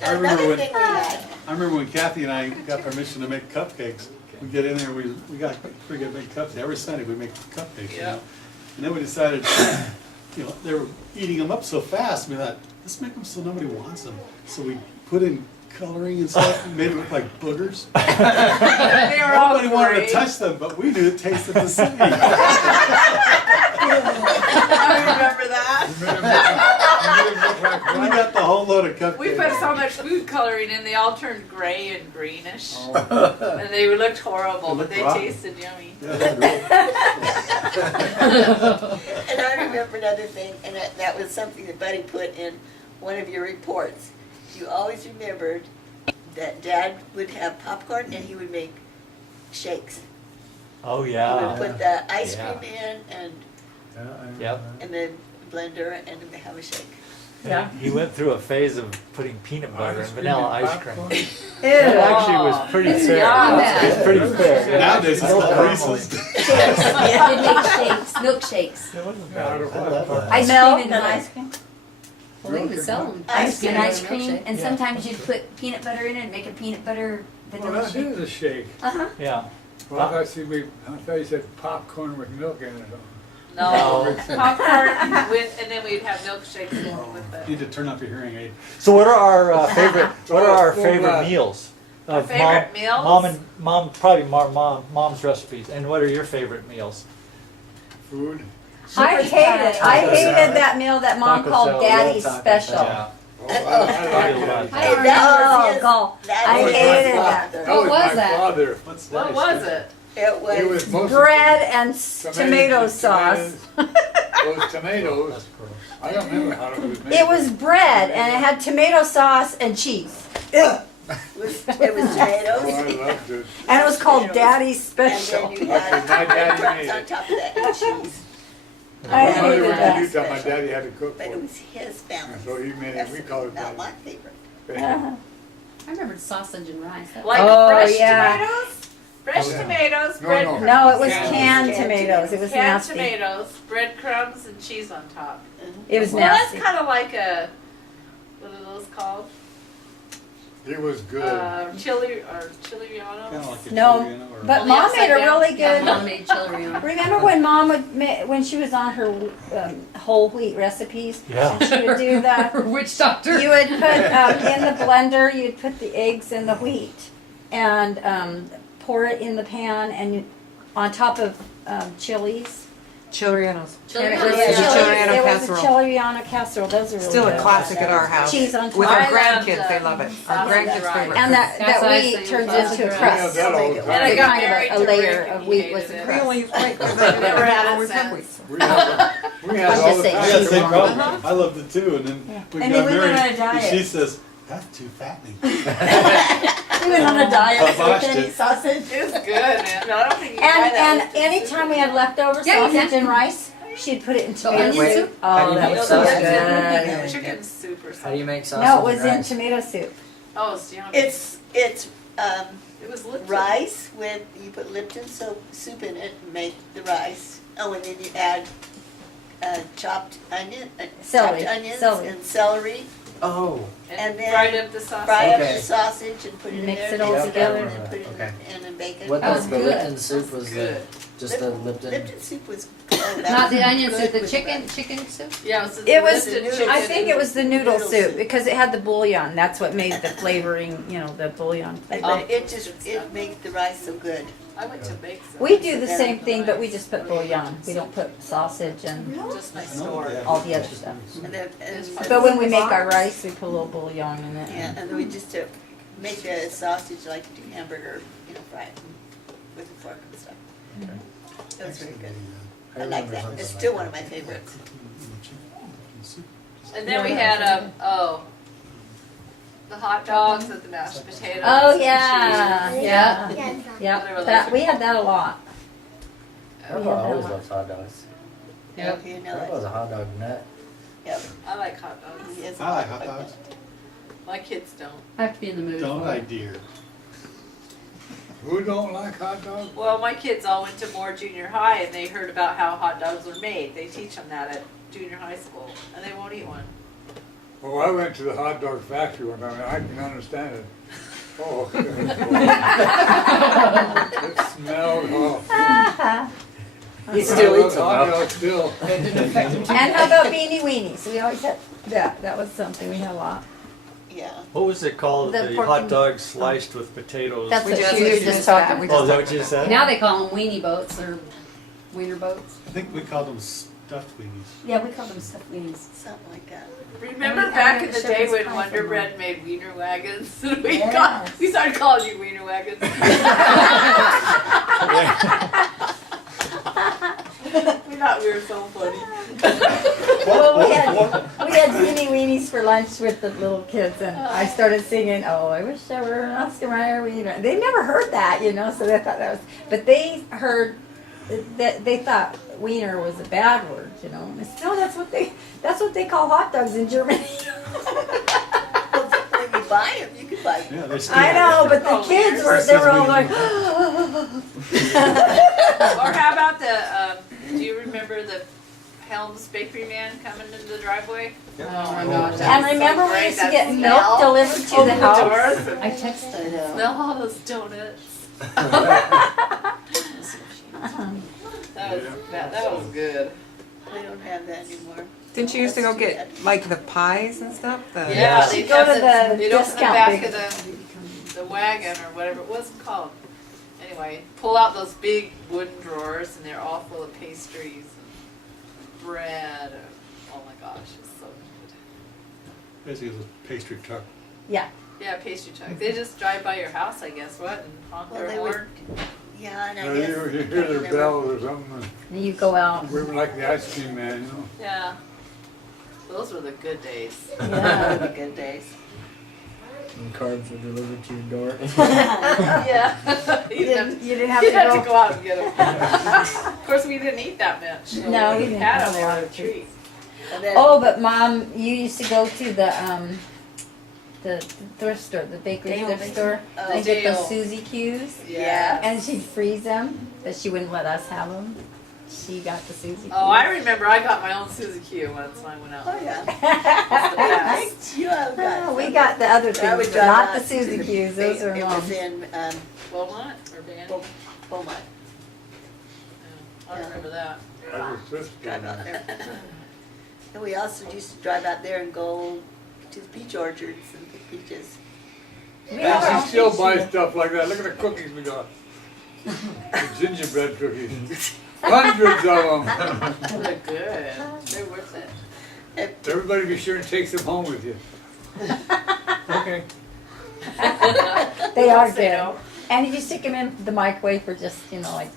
I remember Another when thing we had. I remember when Kathy and I got permission to make cupcakes. We get in there, we got pretty good big cupcakes. Every Sunday we make cupcakes, you Yeah. know. And then we decided, you know, they were eating them up so fast. We thought, let's make them so nobody wants them. So we put in coloring and stuff, and made it look like boogers. They were all Nobody wanted to great. touch them, but we knew it tasted the same. I remember that. You made them look like We what? got the whole load of cupcakes. We put so much food coloring in, they all turned gray and greenish. Oh, And they looked horrible, They but looked they rotten. tasted yummy. Yeah, they were great. And I remember another thing, and that was something that Buddy put in one of your reports. You always remembered that Dad would have popcorn and he would make shakes. Oh He would yeah. put the ice Yeah. cream in and Yeah, I remember Yep. that. then blender and have a shake. Yeah. He went through a phase of putting peanut butter and vanilla ice cream. popcorn. That actually was pretty It's fair. beyond that. It's pretty fair. Nowadays it's all Reese's. You'd make shakes, milkshakes. It wasn't Yeah, I bad. don't I love that. Ice Milk cream and and ice cream. Well, they even sell them. Ice cream. And ice cream, Milkshake. and Yeah. sometimes you'd put peanut butter in it and make a peanut butter Well, vanilla that shake. is a shake. Uh-huh. Yeah. Well, I thought you said popcorn with milk in it. No, No. popcorn with, and then we'd have milkshakes with You it. need to turn up your hearing aid. So what are our favorite? What are our Full favorite blast. meals? Our Of favorite mom, meals? Mom and mom, probably mom's recipes. And what are your favorite meals? Food. I hated that meal that Mom Taco called salad. Daddy's Taco special. Yeah. Oh, I I like love that. that. Hey, that was Oh, his- God. that I was his hated father. that. That What was was my that? father. What's What that? was it? It It was was most Bread and tomato tomatoes, sauce. Those tomatoes. That's gross. I don't remember how it was made. It was bread and it had tomato sauce and cheese. it was Oh, tomatoes. I loved it. And it was called Daddy's And special. then you That's had what my daddy breadcrumbs made. on top of that and cheese. I My mother hated went to that. Utah, my daddy had to cook But for it it. was his family. So he made it, we call it Not that. my favorite. Uh-huh. I remember sausage and rice. That Like Oh, fresh yeah. tomatoes? Fresh Oh, yeah. tomatoes, No, breadcrumbs. No, it was Canned canned tomatoes. It was Canned nasty. tomatoes, breadcrumbs, and cheese on top. It was Well, nasty. that's kind of like a, what are those called? It was good. Chili Kind chilianos? of like a No, julienne or- But Only Mom upside made a down. really Yeah, good. Mom made chili on. Remember when Mom when she was on her whole wheat recipes? Yeah. And she would do that. Witch doctor. You would put in the blender. You'd put the eggs and the wheat, and pour it in the pan, and on top of chilies, Chilerianos. Chili- It was It's a chili- Chileriano it was a casserole. Chileriano casserole. Those are really Still good. a classic at our house. Cheese on With top. our I loved, grandkids, they love it. Our sausage grandkids rice. favorite. And that That's what I wheat was turns saying. into a Yeah, crust. that all the And I It's got kind married of a to layer Rick of and wheat he was hated a it. We only crust. use white because I never had always had since. wheat. We have I'm all just the saying, I time. got the same Uh-huh. problem. I loved it too, and then we And got then we went married, on a and diet. she says, "That's too fattening." We went on a diet with Botched any it. sausage. It was good, man. No, I don't think you can buy that And with the anytime we had leftover Yeah, you sausage can. and rice, she'd put it in So tomato onion soup. soup? How do Oh, you that make was so sausage? good. chicken soup or How do you something. make sausage? No, it was and in rice? tomato soup. Oh, it's yummy. It's It was Lipton. rice with, you put Lipton soup in it and make the rice. Oh, and then you add chopped Celery, onions celery. and celery. Oh, And then fried up the sausage. Fry up Okay. the sausage and put it in Mix there. it all mix together. And then put it Okay. in bacon. what That the was good. Lipton soup was Good. just the Lipton. Lipton soup was, oh, that Not was the onion good soup, the with chicken soup? Yeah, it was, It was, Lipton noodles. chicken. I think it was the noodle Noodle soup soup. because it had the bouillon. That's what made the flavoring, the bouillon. But it made the rice so good. I went to make some. We do the same thing, but we just put bouillon. We don't put sausage and Just my store. all the other stuff. And then, and But when we make our rice, we put a little bouillon in it. yeah, and then we just make the sausage like you do hamburger, fry it with a fork and stuff. That was very good. I like remember that. something It's like still that. one of my favorites. And then we had the hot dogs with the mashed potatoes. Oh, and yeah, cheese. yeah, yeah. That, we had that a lot. Grandpa We had that always a lot. loves hot dogs. Yep. You know Grandpa's it. a hot dog nut. Yep. I like hot dogs. He is a I like hot dogs. My kids don't. I have to be in the mood. Don't for I, it. dear? Who don't like hot dogs? Well, my kids all went to Moore Junior High and they heard about how hot dogs were made. They teach them that at junior high school and they won't eat one. Well, I went to the hot dog factory one time, and I can understand it. Oh, it smelled awful. He still eats them Hot though. dogs still. And how about beanie weenies? We always had that. That was something we had a lot. Yeah. What was it called? The The pork hot and- dog sliced with potatoes. That's We what just- you were we just just talking. we Oh, is that just- what you said? Now they call them weenie boats or wiener boats. I think we called them stuffed weenies. Yeah, we call them stuffed weenies. Something like that. Remember And we- back and in we the have day shepherd's when pie Wonder for Bread made wiener wagons? we Yes. we started calling you wiener wagons. We thought we were so funny. Well, we had weenie weenies for lunch with the little kids, and I started singing. Oh, I wish I were an Oscar Mayer wiener. They never heard that, so they thought that was. But they heard that they thought wiener was a bad word, And I said, no, that's what they call hot dogs in Germany. When you buy them, you can buy them. Yeah, they're still. I know, but the Oh, kids weird. they were all like. Or how about the, do you remember the Helms Bakery man coming into the driveway? Oh my gosh. And remember, we Great, used to that get smell. milk delivered to Open the house. doors and I texted. I know. smell all those donuts. That was good. They don't have that anymore. Didn't you used to go get like the pies and stuff? Yeah, You they'd go have to the, the they'd open the discount back big- of the wagon or whatever it was called. Anyway, pull out those big wooden drawers and they're all full of pastries and bread. And, oh my gosh, it's so good. Basically, it was a pastry truck. Yeah. Yeah, pastry truck. They just drive by your house, I guess, what, and honk Well, their they horn. Yeah, and I You guess. hear I their can't remember. bells or something, And you go out. and we were like the ice cream man, Yeah. Those were the good days. Yeah, the good days. And carbs were delivered to your door. Yeah. You didn't have You to had go. to go out and get them. Of course, we didn't eat that much. So No, we didn't had have them a lot for a of treat. And then, Oh, but Mom, you used to go to the thrift store, the bakery Dale thrift Bakery. store, Oh, and get Dale. those Suzy Q's. Yeah. And she'd freeze them, but she wouldn't let us have them. She got the Suzy Q's. Oh, I remember I got my own Suzy Q once when I went out. oh yeah. That's the best. You have got. Oh, we got the other I would things, but drive not out the Suzy to Q's. Those are It was Mom's. in Beaumont or Bandy? Beaumont. I remember that. I was thrift store. Drive out there. And we also used to drive out there and go to the peach orchards and pick peaches. And she still buys stuff like that. Look at the cookies we got. The gingerbread cookies. Hundreds of them. They're good. They're worth it. Everybody be sure and take some home with you. Okay. They are Say good. no. And if you stick them in the microwave for just, like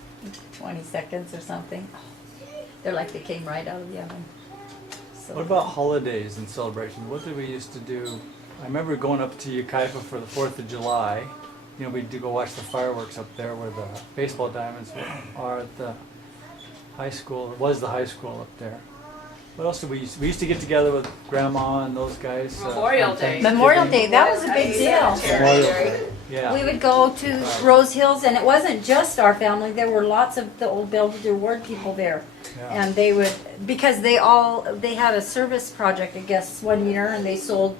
20 seconds or something, they're like they came right out of the oven. So What about holidays and celebrations? What did we used to do? I remember going up to Yucaipa for the 4th of July. We'd go watch the fireworks up there where the baseball diamonds are at the high school. It was the high school up there. What else did we used to? We used to get together with Grandma and those guys. Memorial on Day. Thanksgiving. Memorial Day, that was a big deal. Memorial Day. Yeah. We would go to Rose Hills, and it wasn't just our family. There were lots of the old Belvedere Ward people there, Yeah. and they would because they had a service project, I guess, one year, and they sold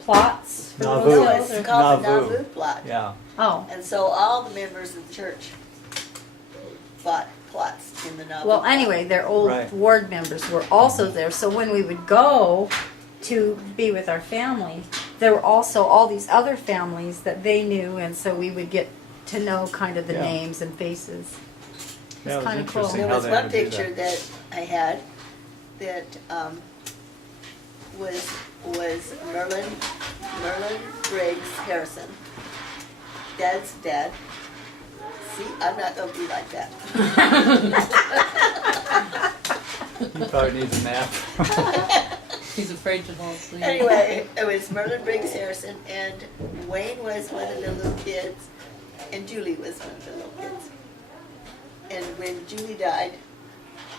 plots for Nauvoo. Rose No, Hills. it's called the Nauvoo. Nauvoo plot. Yeah. Oh, And so all the members of the church bought plots in the Nauvoo. well, plot. anyway, their old Right. ward members were also there. So when we would go to be with our family, there were also all these other families that they knew, and so we would get to know kind of the Yeah. names and faces. Yeah, it was kinda cool. interesting There how was they one would do picture that I had that was Merlin Briggs Harrison, Dad's dad. See, I'm not gonna be like that. He probably needs a nap. He's afraid to fall asleep. Anyway, it was Merlin Briggs Harrison, and Wayne was one of the little kids, and Julie was one of the little kids. And when Julie died,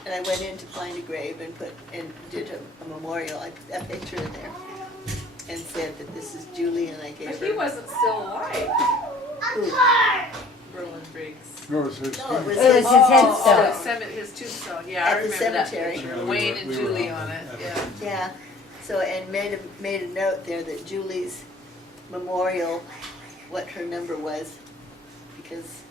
and I went in to find a grave and did a memorial, I put that picture in there, and said that this is Julie, and I But gave he her. wasn't still alive. Ooh. Berlin Briggs. No, it's his No, it was It was his. his headstone. His tombstone. Yeah, I At the remember that cemetery. picture. Yeah, Wayne and we were Julie on on it. it. Yeah. Yeah, so, and made a note there that Julie's memorial, what her number was, because,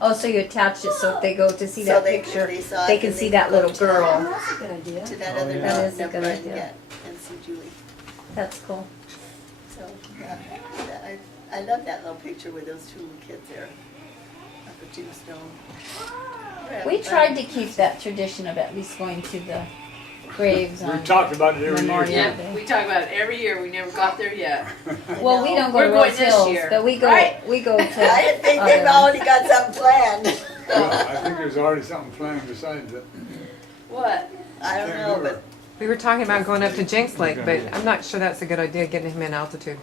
Oh, so you attached it so if they go to see So that they- picture, they saw they it can and see they that could little go to girl. That's a good idea. to that Oh, other yeah. That is a number good and idea. get, and see Julie. That's cool. So, yeah, I love that little picture with those two little kids there, up a tombstone. We tried to keep that tradition of at least going to the graves We on. talked about it every Memorial year. Day. Yeah, we talk about it every year. We never got there yet. Well, we don't go We're to going Rose this Hills, year. but we go. Right. We go to. I didn't think they've other- already got something planned. Well, I think there's already something planned besides it. What? I don't know, but We were talking about going up to Jinx Lake, but Yeah. I'm not sure that's a good idea, getting him in altitude.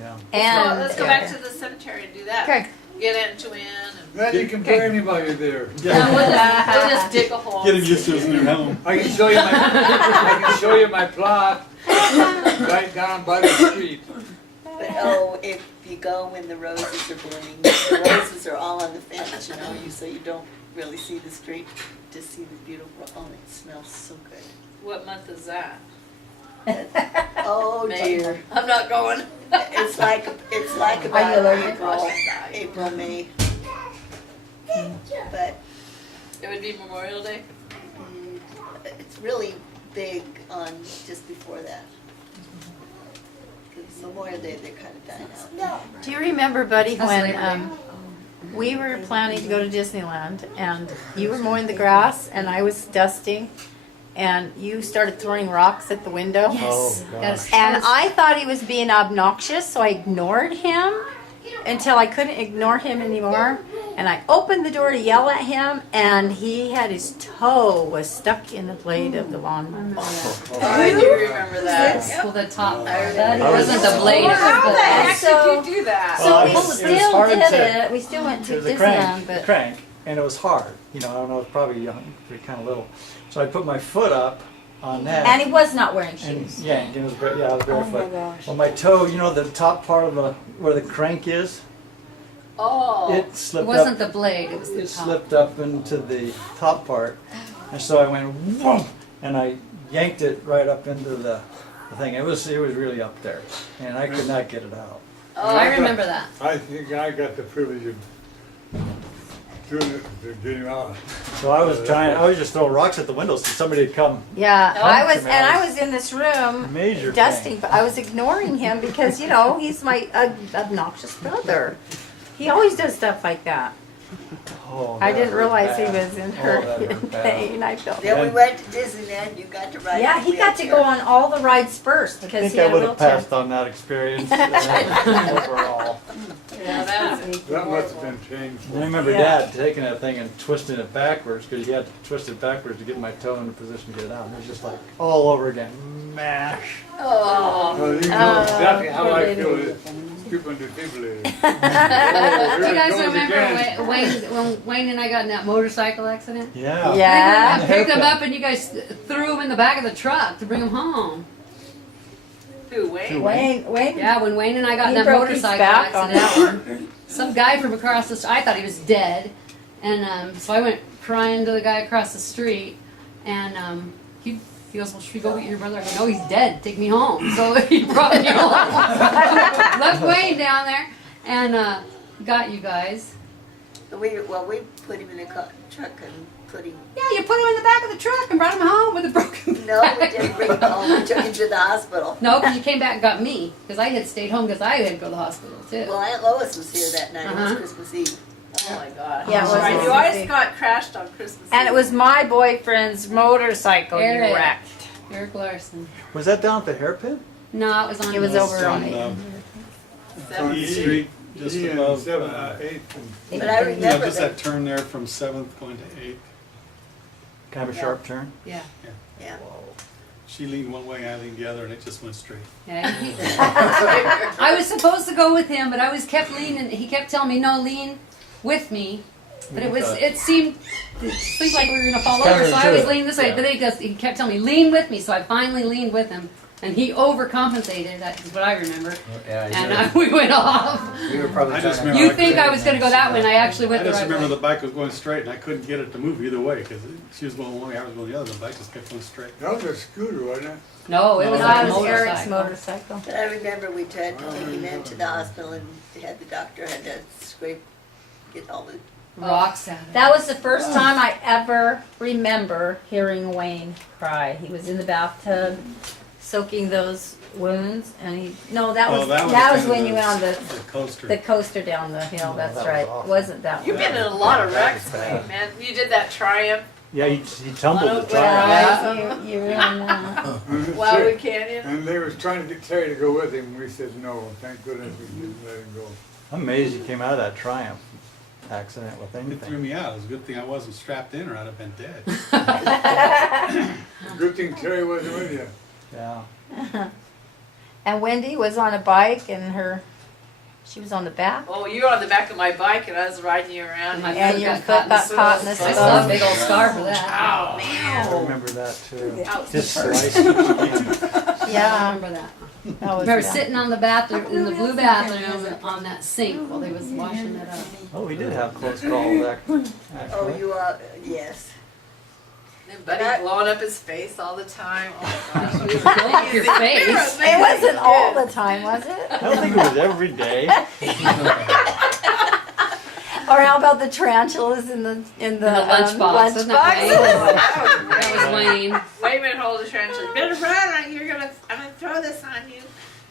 Yeah. And Let's go back to the cemetery and do that. Okay. Get into in and Then you can play me while you're there. we'll just dig a hole. Get him used to his new home. I can show you my plot right down by the street. but if you go when the roses are blooming, the roses are all on the fence, so you don't really see the street, just see the beautiful, it smells so good. What month is that? Oh May. dear. I'm not going. It's like Are you about allergic? April, May. But It would be Memorial Day. it's really big on just before that. 'Cause Memorial Day, they're kind of dying out. do you remember, Buddy, That's when Labor Day. we were planning to go to Disneyland and you were mowing the grass and I was dusting, and you started throwing rocks at the window? Oh, gosh. And I thought he was being obnoxious, so I ignored him until I couldn't ignore him anymore. And I opened the door to yell at him, and he had his toe was stuck in the blade of the lawnmower. Oh, I do remember that. Well, the top. That It I was- wasn't the blade. It was How the the. heck So- did you do that? So Well, we it was still hard did to- it. We still went to It was a Disneyland, crank, but and it was hard. I don't know, it's probably young, kind of little. So I put my foot up on that. and he was not wearing and shoes. yanked. It was I was barefoot. gosh. Well, my toe, the top part of where the crank is, Oh. it It slipped wasn't up. the blade. It was the It top. slipped up into the top part, and so I went whoom, and I yanked it right up into the thing. It was really up there, and I could not get it out. Oh, I remember that. I think I got the privilege of doing it to get him out. So I was just throwing rocks at the windows so somebody would come. Yeah, Oh, I was in this room Major dusting, pain. but I was ignoring him because he's my obnoxious brother. He always does stuff like that. Oh, I that didn't hurt realize he bad. was in Oh, her that hurt bad. pain. I felt Then we And- went to Disneyland, you got to ride. Yeah, the he got to wheelchair. go on all the rides first I because think he I had a would have wheelchair. passed on that experience overall. Yeah, that's That must have been painful. I remember Yeah. Dad taking that thing and twisting it backwards because he had to twist it backwards to get my toe in the position to get it out. And it was just like all over again. Mash. oh. Well, you know exactly how I feel it. People do people is. Do you guys remember when Wayne and I got in that motorcycle accident? Yeah. Yeah. I picked him up and you guys threw him in the back of the truck to bring him home. Who, Wayne? Wayne. Yeah, when Wayne and I got in He that broke his motorcycle back on accident, some guy from across the street, I thought he was dead. And so I went crying to the guy across the street. And he goes, well, should we go get your brother? I go, no, he's dead. Take me home. So he brought me home. Left Wayne down there and got you guys. We put him in a truck and put him. Yeah, you put him in the back of the truck and brought him home with a broken No, back. we didn't bring him home. We took him to the hospital. No, because you came back and got me. Because I had stayed home because I had to go to the hospital too. Well, Aunt Lois was here that night. It was Uh-huh. Christmas Eve. Oh my God. Yeah, it was Right, Christmas you always Eve. got crashed on Christmas And it Eve. was my boyfriend's motorcycle you Eric. wrecked. Eric Larson. Was that down at the hairpin? No, it was on. It was the- over on On, it. Seventh East Street. Street, just He and above, 7th, 8th. But I you know, remember just that. that turn there from 7th going to 8th. Kind of a sharp turn. Yeah. Yeah. She leaned one way, I leaned the other, and it just went straight. Yeah. I was supposed to go with him, but I was kept leaning. He kept telling me, "No, lean with me." But it seemed like we were gonna fall over, so I was leaning this way. Yeah. But then he kept telling me, "Lean with me." So I finally leaned with him, and he overcompensated. That is what I remember. Yeah, And we went off. we were probably I just trying to- You think I was gonna go that way, and I actually went I the just right remember way. the bike was going straight, and I couldn't get it to move either way, because she was going one way, I was going the other, the bike just kept going straight. That was a scooter, wasn't it? No, it was No, on That a was Eric's motorcycle. motorcycle. But I remember we had to take him into the hospital and the doctor had to scrape, get all the. Rocks out of it. That was the first time I ever remember hearing Wayne cry. He was in the bathtub soaking those wounds, and that Oh, was that was kind when of you went on the coaster. coaster down the hill. That's that was right. awful. Wasn't that You've one? been in a lot of wrecks, Wayne, man. You did that Triumph, Yeah, he tumbled the Well, tire. yeah. You were in, And Wildwood Canyon. And they was trying to get Terry to go with him. We said no. Thank goodness we didn't let him go. I'm amazed he came out of that Triumph accident with It threw anything. me out. It was a good thing I wasn't strapped in, or I'd have been dead. Good thing Terry wasn't with you. Yeah. and Wendy was on a bike, and she was on the back, Oh, you were on the back of my bike and I was riding you around. My and foot your got foot got the caught in the snow. I still have a snow. big old scar for that. Oh, I man. remember that too. Ouch. Just sliced it again. I Yeah, remember that. that was remember bad. sitting on the bathroom in the blue bathroom on that sink while they was washing it up. Oh, we did have close calls Oh, actually. you are, yes. And Buddy blowing up his face all the time. Oh my gosh. It was blowing up your face. It wasn't all the time, was I it? don't think it was every day. Or how about the tarantulas in the lunchbox, wasn't that Wayne? That That was Wayne. Wayman hold the tarantula. You better run! I'm gonna throw this on you.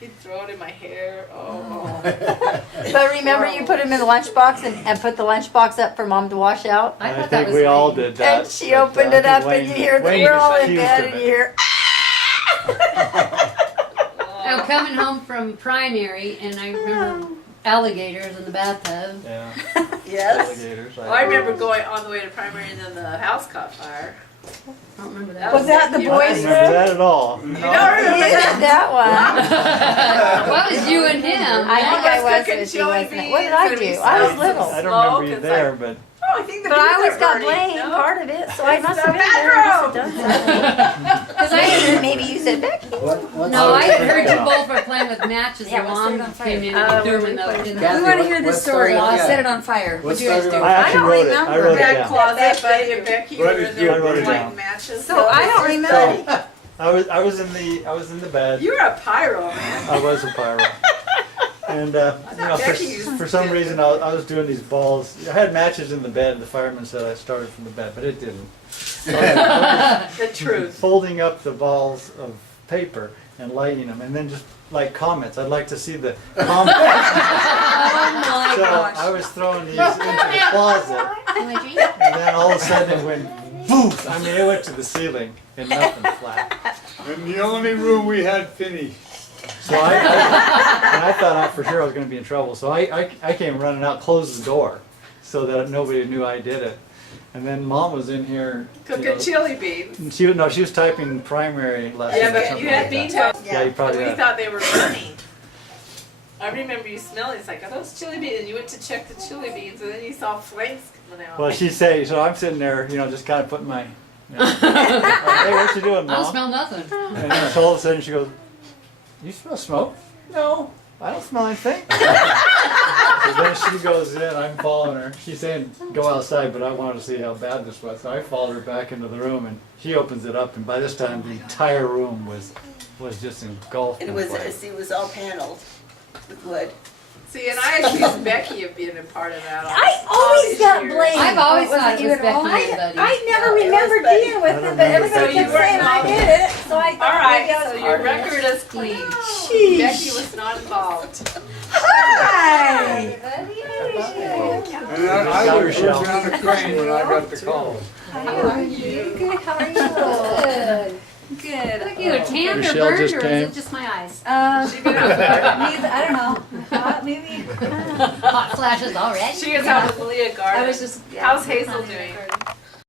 He'd throw it in my hair. Oh. But remember, you put him in the lunchbox and put the lunchbox up for Mom to wash out. I I thought that think was we all Wayne. did that. And she but, opened I it think up, and you hear Wayne we're all in accused bed, of and it. you hear. I'm coming home from primary, and I remember alligators in the bathtub. Yeah, Yes. alligators. Well, I remember going on the way to primary and then the house caught fire. I don't remember that. Was that the you. I don't boys' remember room? that at all. You don't Yeah, remember that? that one. What was you and him? I think I was, cooking but she chili wasn't. What did beans I and we do? I was smoked little. some I don't remember you smoke. It's there, like, but oh, I think the But I beans always are got burning. blamed, No? part of it, so I It's must the have been there. I must bedroom. have done something. Because I And had, maybe you said, Becky. no, I had heard you both were playing with matches. Yeah, Your we'll set it mom on fire. came in Oh, and threw them we in the. played- In the Kathy, We want to what- hear this what story. started- I'll yeah. set it on fire. What What'd you guys started do? on- I actually don't wrote it. remember. I wrote it That down. closet, Buddy and Becky were Buddy's in doing there it lighting down. matches. So I don't remember. I was in the bed. You were a pyro, man. I was a pyro. And Becky used for to some do reason I was doing these balls. I had matches in the bed, and the fireman said I started from the bed, but it didn't. The truth. Folding up the balls of paper, and lighting them, and then just like comments. I'd like to see the comments. Oh my So gosh. I was throwing these into the closet, You want a drink? and then all of a sudden it went boof. I mean, it went to the ceiling and nothing flat. And the only room we had finished. So and I thought for sure I was going to be in trouble. So I came running out, closed the door, so that nobody knew I did it. And then Mom was in here. Cooking chili beans. She was typing primary lessons. Yeah, or but something you had like beans that. out. Yeah, you probably We had. thought they were burning. I remember you smelling. It's like, are those chili beans? And you went to check the chili beans, and then you saw flames coming out. Well, she'd say, so I'm sitting there, just kind of putting my, hey, what you doing, I don't Mom? smell nothing. And then so all of a sudden she goes, you smell smoke? No, I don't smell anything. So then she goes in, I'm following her. She's saying, go outside, but I wanted to see how bad this was. So I followed her back into the room, and she opens it up, and by this time the entire room was just engulfed And in it was, flames. it was all paneled with wood. See, and I accused Becky of being a part of that. I all always these got years. blamed. I've always Was thought it you was at all? Becky and Buddy. I never No, it was remembered Buddy. being with I them, don't but remember everybody Becky. kept saying I did it, so I All thought right, maybe I was so your part of it. record is clean. Sheesh. Becky was not involved. Hi. And I Got was Rochelle. working on the crane when I got the call. How are you? Good. How are you? Good. Good. Look, you tanned or Rochelle burned, just or is came. it just my eyes? Neither, I don't know. Maybe. Hot flashes already. She is out with Leah Garden. I was just. Yeah. How's Hazel doing?